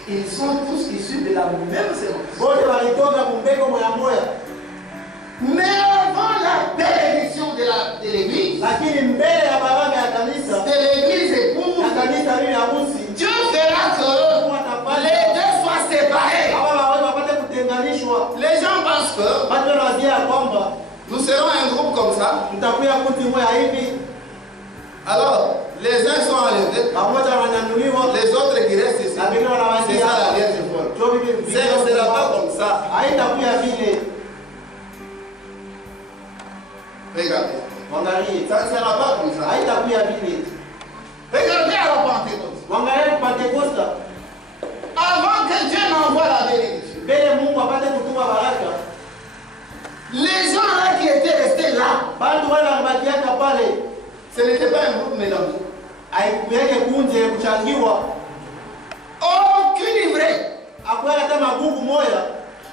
Ils sont tous issus de la même sémence. Mais avant lakini mbele ya baraka ya kanisa, de l'église épouse, ya kanisa hili harusi, Dieu fera que les deux soient séparés. hapa waweze wapate kutenganishwa. Les gens pensent que Watu wanawazia ya kwamba nous serons un groupe comme ça. mtakuwa kundi moja hivi, Alors, les uns sont enlevés, pamoja wananyanyuliwa, les autres qui restent ici. na wengine C'est wanawakia. ça la Vierge folle. Ndio bibi Ce ne sera pas comme ça. haitakuwa vile. Regardez. Wangalie, Ça ne sera pas comme ça. haitakuwa vile. Regardez à la Pentecôte. Wangalie Pentecoste, Avant que Dieu n'envoie la bénédiction, mbele Mungu apate kutuma baraka, les gens là qui étaient restés là, bantu wale wabakiaka pale, ce n'était pas un groupe mélangé. haikuyake kunje kuchangiwa, Aucun ivraie, akuwa hata magugu moya,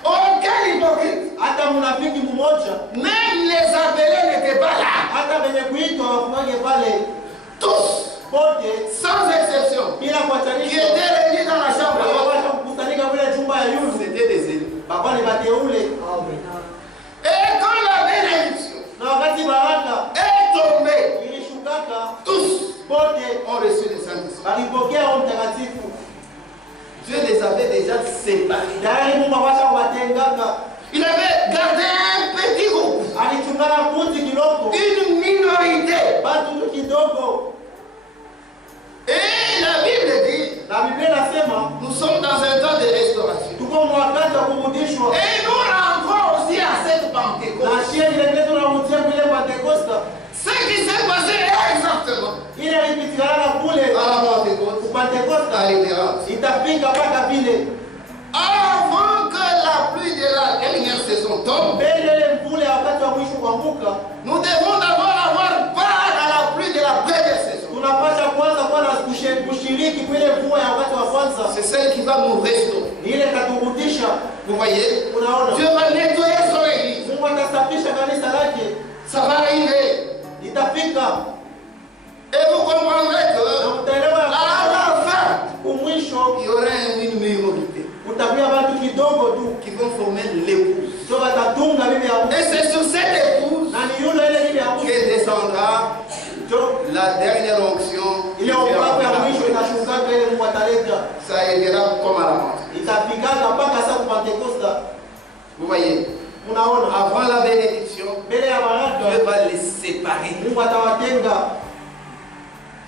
aucun hypocrite, hata munafiki mmoja, même les appelés n'étaient pas là. hata venye kuitwa wafunage pale, Tous, pote sans exception, bila qui kuachanisha, étaient réunis dans la chambre, wawasha kukusanyika vile chumba ya yule, c'était des élus. bakwa ni bateule. Et quand la bénédiction Na wakati baraka est tombée, ilishukaka, tous pote ont reçu le Saint-Esprit. walipokea Roho Mtakatifu. Dieu les avait déjà séparés. Tayari Mungu awasha kuwatengaka, Il avait gardé un petit groupe, alichungana kundi kidogo, une minorité. batu tu kidogo. Et la Bible dit, Na Biblia inasema nous sommes dans un temps de restauration. tuko mwakati wa kurudishwa, Et nous rentrons aussi à cette na Pentecôte. shia ile ile tunarudia kule Pentecoste, Ce qui s'est passé exactement ile ilipitikana kule à la Pentecôte ku Pentecoste arrivera. itafika mpaka vile Avant que la pluie de la dernière saison tombe, mbele ile mvule ya wakati wa mwisho kuanguka. nous devons d'abord avoir part à la pluie de la première saison. Tunapasha kwanza kuwa na kushiriki kule mvua ya wakati wa kwanza, C'est celle qui va nous restaurer. ni ile itaturudisha. Vous voyez, Unaona, Dieu va nettoyer son église. Mungu atasafisha kanisa lake, Ça va arriver. itafika. Et vous comprendrez Na que mtaelewa ya à kwamba la fin, kumwisho il y aura une minorité kutakuwa watu kidogo tu qui vont former l'épouse. ndio watatunga bibi ya Et c'est sur cette épouse na ni yule ile bibi ya que descendra ndio la dernière onction. ile upako ya mwisho inashukaka, ile Mungu ataleta, Ça arrivera comme à la mort. itafikaka mpaka saa ku Pentecoste. Vous voyez, Unaona, avant la bénédiction, mbele ya Dieu baraka va les séparer. Mungu atawatenga.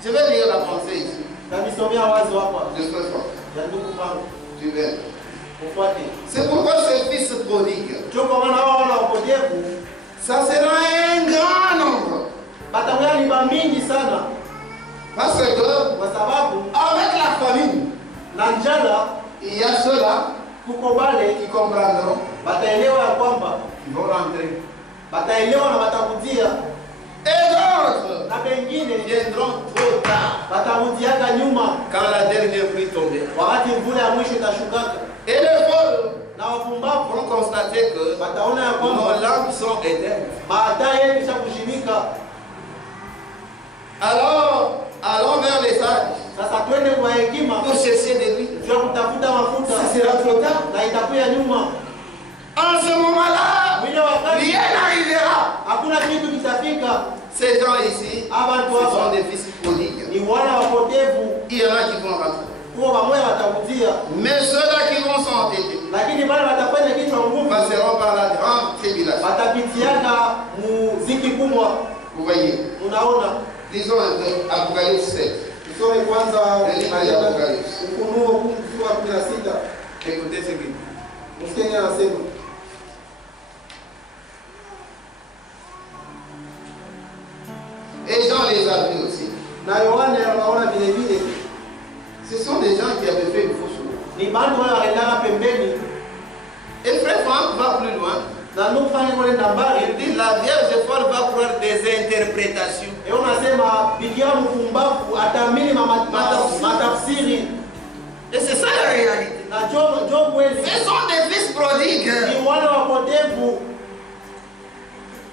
Je vais lire la pensée ici. Namisomea wazo hapa Je suis fort. ya ndugu wangu, Tu verras. ufuate. C'est pourquoi ce fils prodigue, Ndio kwa maana hao wana wapotevu ça sera un grand nombre. batakuwa ni mingi sana, Parce que kwa sababu avec la famine, na njala il y a ceux-là kuko bale qui comprendront, bataelewa ya kwamba qui vont rentrer. bataelewa na batakudia, Et d'autres na bengine viendront trop tard, batakudiaka nyuma quand la dernière pluie tombera. wakati mvula ya mwisho itashukaka, Et les vols na wapumbavu vont constater que bataona ya nos kwamba lampes sont éteintes. mataa yetu ishakushimika. Alors, allons vers les sages Sasa twende kwa hekima pour chercher de l'huile. juu ya kutafuta mafuta, Ça sera trop tard. na itakuwa nyuma. En ce moment-là, Vile wakati rien n'arrivera. hakuna kitu kitafika. Ces gens ici, Abantu ce sont hapa des fils prodigues. ni wana wapotevu, Il y en a qui vont rentrer. kuwa pamoja watakutia, Mais ceux-là qui vont s'entêter lakini pale watafanya kichwa nguvu, passeront par la grande tribulation. watapitiaka muziki kubwa. Vous voyez, Unaona, disons un peu Apocalypse 7. tusome kwanza Livre d'Apocalypse. Ufunuo 16. Écoutez ce qu'il dit. Msikieni anasema, Et Jean les a vus aussi. na Yohana anaona vile vile Ce sont des gens qui avaient fait une fausse route. ni bantu wale wanaendaka pembeni, Et frère Franck va plus loin. na ndugu fanye kule nambari. Il dit la Vierge folle va croire des interprétations. Yeye unasema bikira mpumbavu ataamini matafsiri, Et c'est ça la réalité. na Job kweli Ce sont des fils prodigues. ni wana wapotevu,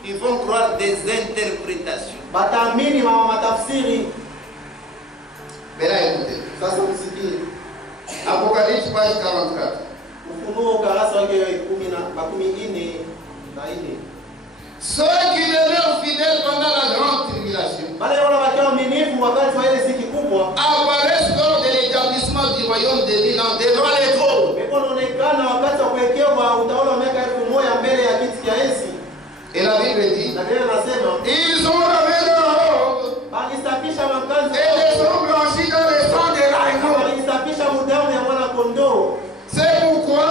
Ils vont croire des interprétations. bataamini matafsiri. Mais là, écoutez. Sasa msikie Apocalypse page 44. Ufunuo ukurasa wake 14. Ceux qui demeurent fidèles pendant la grande tribulation wakati wa ile ziki kubwa apparaissent lors de l'établissement du royaume de Dieu devant les trônes. Inaonekana wakati wa kuwekewa utawala wa miaka 1000 mbele ya kiti cha enzi. Et la Bible dit, Na Biblia inasema ils ont lavé leur robe walisafisha makazi et les ont blanchis dans le sang de l'agneau. walisafisha damu ya mwana kondoo. C'est pourquoi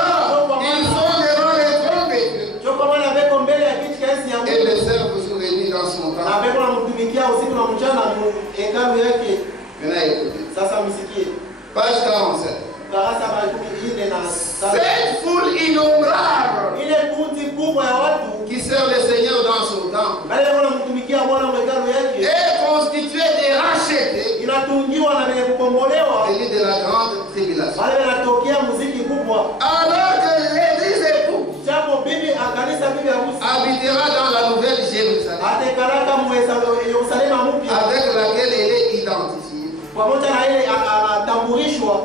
ils sont devant les trônes de Dieu. Choko mwana beko mbele ya kiti cha enzi ya Et Mungu. les servent jour et nuit dans son Na temple. beko namtumikia usiku na mchana hekalu yake. Maintenant écoutez. Sasa msikie. Page 47. Darasa la 14 Cette foule innombrable ile kundi kubwa ya watu qui sert le Seigneur dans son temple wale wanamtumikia Bwana hekalu yake est constituée des rachetés inatungiwa na wenye kukombolewa venus de la grande tribulation. wale wanatokea muziki kubwa. Alors que l'église épouse Japo bibi akanisa bibi harusi habitera dans la nouvelle Jérusalem atekalaka Yerusalemu mpya avec laquelle elle est identifiée. pamoja na ile anatambulishwa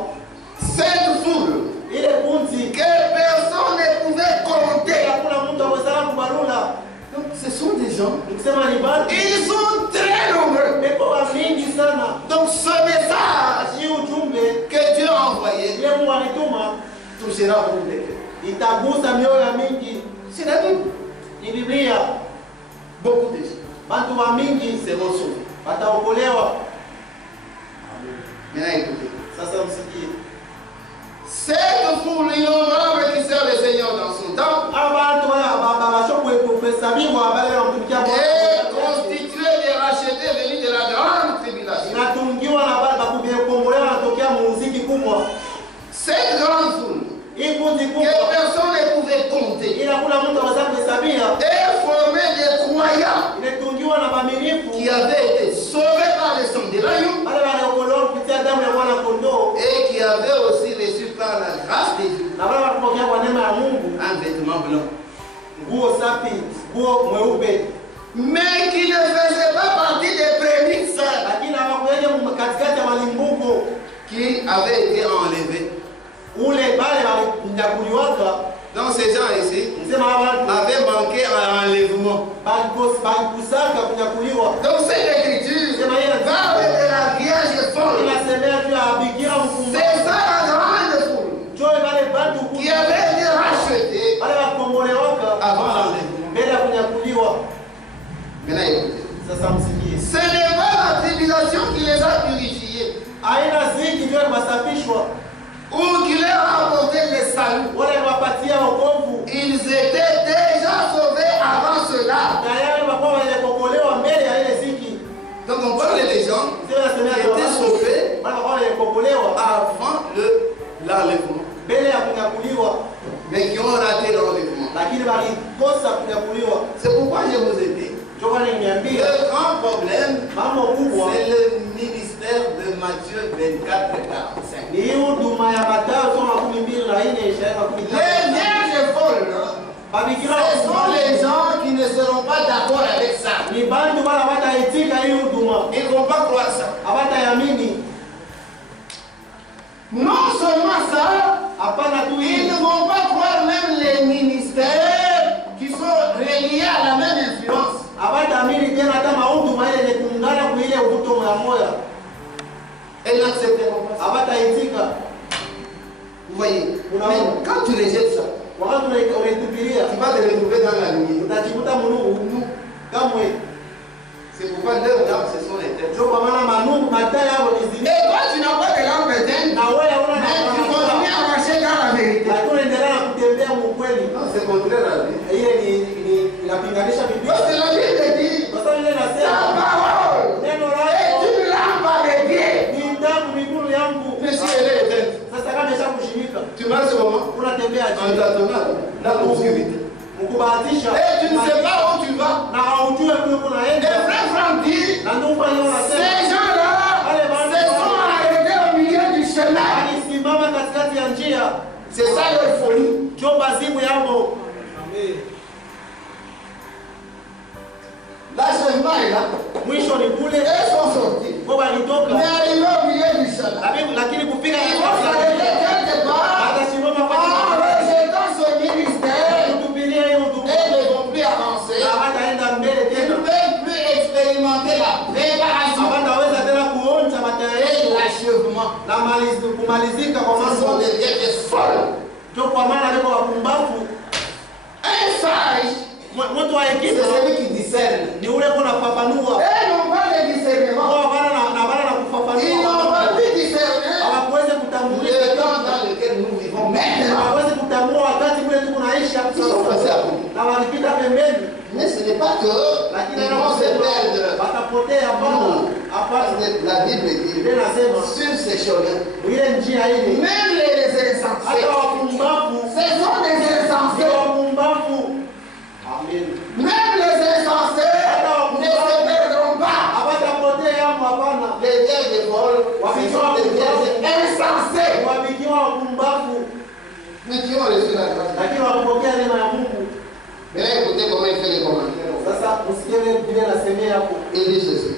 Cette foule ile kundi que personne ne pouvait compter. hakuna mtu aweza kubarula. Donc ce sont des gens, Nikisema ni bado ils sont très nombreux. pepo wa mingi sana. Donc ce message Hii ujumbe que Dieu a envoyé ile Mungu alituma touchera beaucoup de cœurs. itagusa mioyo ya mingi. C'est la Bible. Ni Biblia. Beaucoup de gens Watu wa mingi seront sauvés. wataokolewa. Maintenant écoutez. Sasa msikie. Cette foule innombrable qui sert le Seigneur dans son temple Abantu wala bashoku kuhesabiwa wale wanamtumikia est Bwana. constituée des rachetés venus de la grande tribulation. Inatungiwa na baba kukombolewa wanatokea muziki kubwa. Cette grande foule Hii kundi que kubwa personne ne pouvait compter ila kuna mtu aweza kuhesabia. est formée des croyants Imetungiwa na maminifu qui avaient été sauvés par le sang de l'agneau wale waliokolewa kupitia damu ya mwana kondoo et qui avaient aussi reçu par la grâce de Dieu na wale walipokea kwa neema ya Mungu un vêtement blanc. nguo safi, nguo mweupe, Mais qui ne faisaient pas partie des prémices lakini hawakuja katikati ya malimbuko qui avaient été enlevés. ule bale walinyakuliwaka. Donc ces gens ici Msema hawa avaient manqué à l'enlèvement. balikusaka kunyakuliwa. Donc cette écriture parle de la Vierge folle. Inasemea juu ya bikira mkumbavu. C'est ça la grande foule Joe wale bantu qui avait été rachetée wale wakombolewaka avant l'enlèvement. mbele ya kunyakuliwa. Maintenant écoutez. Sasa msikie. Ce n'est pas la tribulation qui les a purifiés Aina ziki ndio wasafishwa ou qui leur a apporté le salut. wale wapatia wokovu. Ils étaient déjà sauvés avant cela. Tayari walikuwa wamekombolewa mbele ya ile ziki. Donc on parle des gens Sio nasemea qui étaient sauvés wale walikuwa wamekombolewa avant l'enlèvement, mbele ya kunyakuliwa, mais qui ont raté l'enlèvement. lakini walikosa kunyakuliwa. C'est pourquoi je vous ai dit, Ndio niambia le grand problème, mambo kubwa c'est le ministère de Matthieu 24-45. ni huduma ya Mathayo 22:24. Les vierges folles, Babikira ce sont les gens qui ne seront pas d'accord avec ça. ni bantu wala wataitika hii huduma, Ils ne vont pas croire ça. hawatayamini. Non seulement ça, Hapana tu ils hii, ne vont pas croire même les ministères qui sont reliés à la même influence. hawataamini tena hata mahuduma ile yenye kuungana kwa ile uvuto ya moyo, Elles n'accepteront pas ça. hawataitika. Vous voyez, Unaona? mais quand tu rejettes ça, Wakati unaitupilia tu vas te retrouver dans la lumière. utajikuta mungu kamwe. C'est pourquoi leurs lampes, ce sont les têtes. Ndio kwa maana manungu mataa yao ni zile. Et toi, tu n'as pas de lampe éteinte, Na wewe una mais tu continues à marcher dans la vérité. lakini unaendelea na kutembea mkweli. Non, c'est contraire à lui. Ile ni inapinganisha Biblia. Parce que la Bible dit, Kwa sababu ile ta inasema parole neno est lako une lampe à mes pieds. ni tangu miguu yangu. Mais si elle est éteinte, Sasa kama imeshakushimika tu marches comment? unatembea En chini tâtonnant dans l'obscurité. mkubahatisha Et tu ne sais pas où tu vas. na haujue kule Et kunaenda. frère Franck dit, Na ndio fanya ces unasema gens-là se sont arrêtés au milieu du chemin. alisimama katikati ya njia. C'est ça leur folie. Ndio bazimu yao. L'achèvement est là. Mwisho ni kule Ils sont sortis. kwa walitoka. Mais arrivés au milieu du chemin, Lakini kufika ils vont s'arrêter quelque part atasimama en kwa rejetant ce ministère kutupilia hiyo huduma. et ne vont plus avancer. Na hataenda mbele Ils ne tena. peuvent plus expérimenter la préparation. Hawataweza tena kumalizika kwa Ce sont mambo. des vieilles folles. Ndio kwa maana niko wapumbavu. Un sage, Mtu wa c'est hekima celui qui discerne. ni ule kuna kufafanua. Ils n'ont pas de discernement. Kwa bana na Ils kufafanua. n'ont pas pu discerner Hawakuweza le kutambulisha temps dans lequel nous vivons maintenant. hawawezi kutambua wakati ule tuko naishi hapo Ils sont passés à côté. na walipita pembeni, Mais ce n'est pas que lakini ils vont se perdre. watapotea. Hapana, Parce hapana. que la Bible dit, Biblia inasema sur ces chemins, ile njia ile même les insensés, hata wapumbavu ce sont des ni insensés. wapumbavu. Amen. Même les insensés ne se perdront pas. Hawatapotea hapo, hapana. Les vierges folles, ce sont des vierges insensés. Wabikiwa wapumbavu, Mais qui ont reçu la grâce. lakini wakupokea neema ya Mungu. Mais écoutez comment il fait les commentaires. Sasa usikie vile Biblia inasemea hapo, Il dit ceci.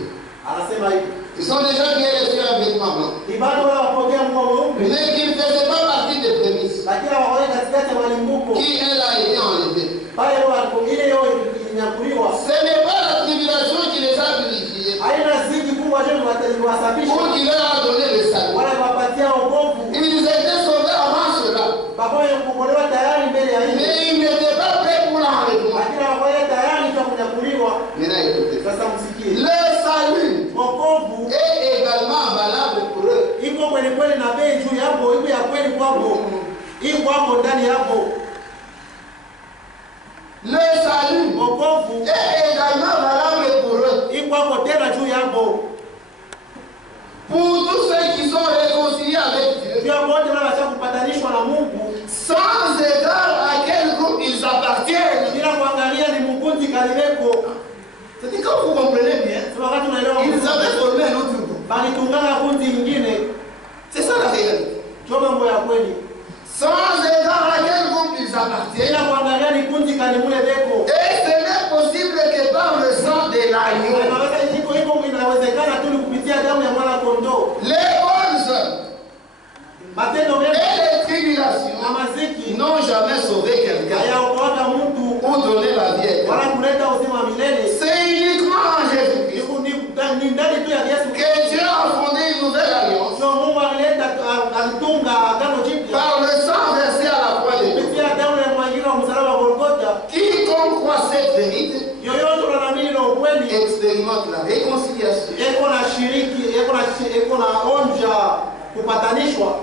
anasema hivi, Ce sont des gens qui ont reçu un vêtement blanc. ni bado wale wapokea nguo mweupe, Mais qui ne faisaient pas partie des prémices. lakini hawawezi katikati ya malimbuko Qui, elle, a été enlevée. pale ile yo ilinyakuliwa. Ce n'est pas la tribulation qui les a purifiés. Haina ziki kubwa je kuwasafisha Ou qui leur a donné le salut. wala kuwapatia wokovu. Ils étaient sauvés avant cela. Pamoja kukombolewa tayari mbele ya hili, Mais ils n'étaient pas prêts pour l'enlèvement. lakini hawakuwa tayari kwa kunyakuliwa. Maintenant, écoutez. Sasa msikie, Le salut wokovu est également valable pour eux. iko kweli kweli na bei juu yako, iko ya kweli kwako, iko hapo ndani yako. Le salut Wokovu est également valable pour eux. iko hapo tena juu yako, Pour tous ceux qui sont réconciliés avec Dieu. juu ya wote wale washa kupatanishwa na Mungu Sans égard à quel groupe ils appartiennent. bila kuangalia ni mkundi kalibeko. C'est-à-dire quand vous comprenez bien, Sasa wakati unaelewa ils avaient formé un autre groupe. balitungana kundi ingine, C'est ça la réalité. ndio mambo ya kweli. Sans égard à quel groupe ils appartiennent. Bila kuangalia ni kundi kalimule beko. Et ce n'est possible que par le sang de l'agneau. Inawezekana tu ni kupitia damu ya mwana kondoo. Les bonnes œuvres Matendo et mema les tribulations na maziki n'ont jamais sauvé quelqu'un hayaokoa mtu ou donné la vie éternelle. wala kuleta uzima wa milele. C'est uniquement en Jésus-Christ Ni ndani tu ya Yesu que Dieu a fondé une nouvelle alliance ndio Mungu alileta alitunga agano jipya par le sang versé à la croix de Dieu. kupitia damu ya mwangilo wa msalaba wa Golgotha. Quiconque croit cette vérité Yoyote anaamini na ukweli expérimente la réconciliation, eko na shiriki eko na onja kupatanishwa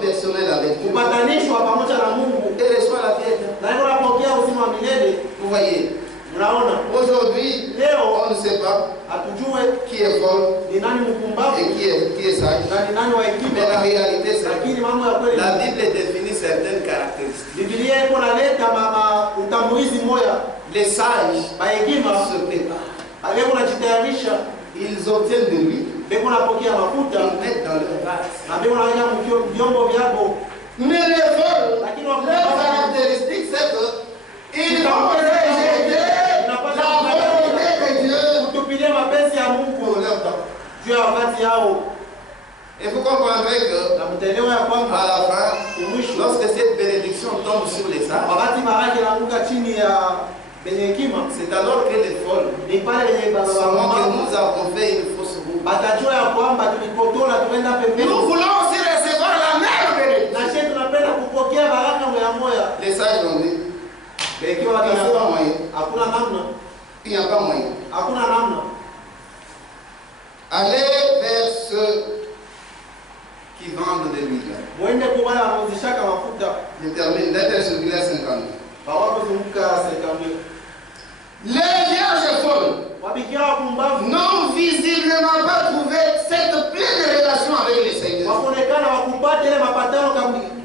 personnelle avec Dieu kupatanishwa pamoja na Mungu et reçoit la vie éternelle. na eko napokea uzima wa milele. Vous voyez, Unaona, aujourd'hui, leo on ne sait pas hatujue qui est folle ni nani mpumbavu et qui est sage. na ni nani wa Mais la hekima, réalité, c'est lakini mambo ya kweli la Bible définit certaines caractéristiques. Biblia iko naleta mama utambulizi moya. Les sages Bahekima se préparent. beko najitayarisha, Ils obtiennent de lui, beko napokea mafuta ils mettent dans leur vase. na beko naweka vyombo vyako, Mais les folles, lakini leur wapumbavu caractéristique, c'est qu'ils vont rejeter la volonté de Dieu kutupilia mapenzi ya Mungu pour leur temps. juu ya wakati yao, Et vous comprendrez que na mtaelewa ya à kwamba la fin, mwisho lorsque cette bénédiction tombe sur les sages, wakati baraka inaanguka chini ya benye hekima, c'est alors que les folles ni pale benye sauront que baba nous avons fait une fausse route. batajua ya kwamba tulikotola tuenda Nous pembeni, voulons aussi recevoir la même bénédiction. na sisi tunapenda kupokea baraka moya moya. Les sages vont dire, Ikiwa il n'y a pas moyen. hakuna namna, Il n'y a pas moyen. hakuna namna. Allez vers ceux qui vendent de l'huile. Mwende kwa wale wanauzishaka mafuta Je termine, lettre circulaire 50. hawakuzunguka serikali. Les vierges folles Wabikia wapumbavu n'ont visiblement pas trouvé cette pleine relation avec le Seigneur, wakuonekana wakupata ile mapatano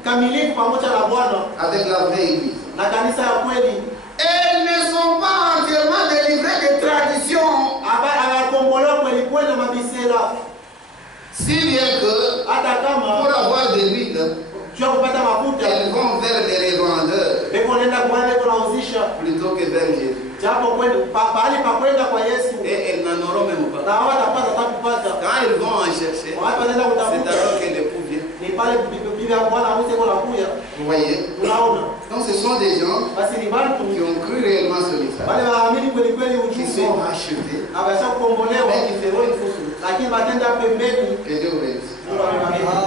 kamilifu pamoja na Bwana avec la vraie Église. na kanisa ya kweli. Elles ne sont pas entièrement délivrées de traditions, Abakombolewa kweli kweli na mabisela, si bien que hata pour kama avoir de l'huile, juu ya kupata mafuta elles vont vers les revendeurs beko nenda kwa wale wanauzisha, plutôt que vers Jésus. japo kweli pahali pa kwenda kwa Yesu Et elles n'en auront même na pas. hawatapata hata kupata. Quand ils vont en chercher, Watu wanaenda c'est kutafuta, alors que l'époux vient. ni pale bibi ya Bwana harusi iko nakuja. Vous voyez? Unaona, Donc ce sont des gens basi ni watu qui ont cru réellement ce message, wale waamini kweli kweli qui ujumbe sont rachetés, na basha kukombolewa, mais qui feront une fausse route. lakini batenda pembeni. Que Dieu vous bénisse. Mungu awabariki.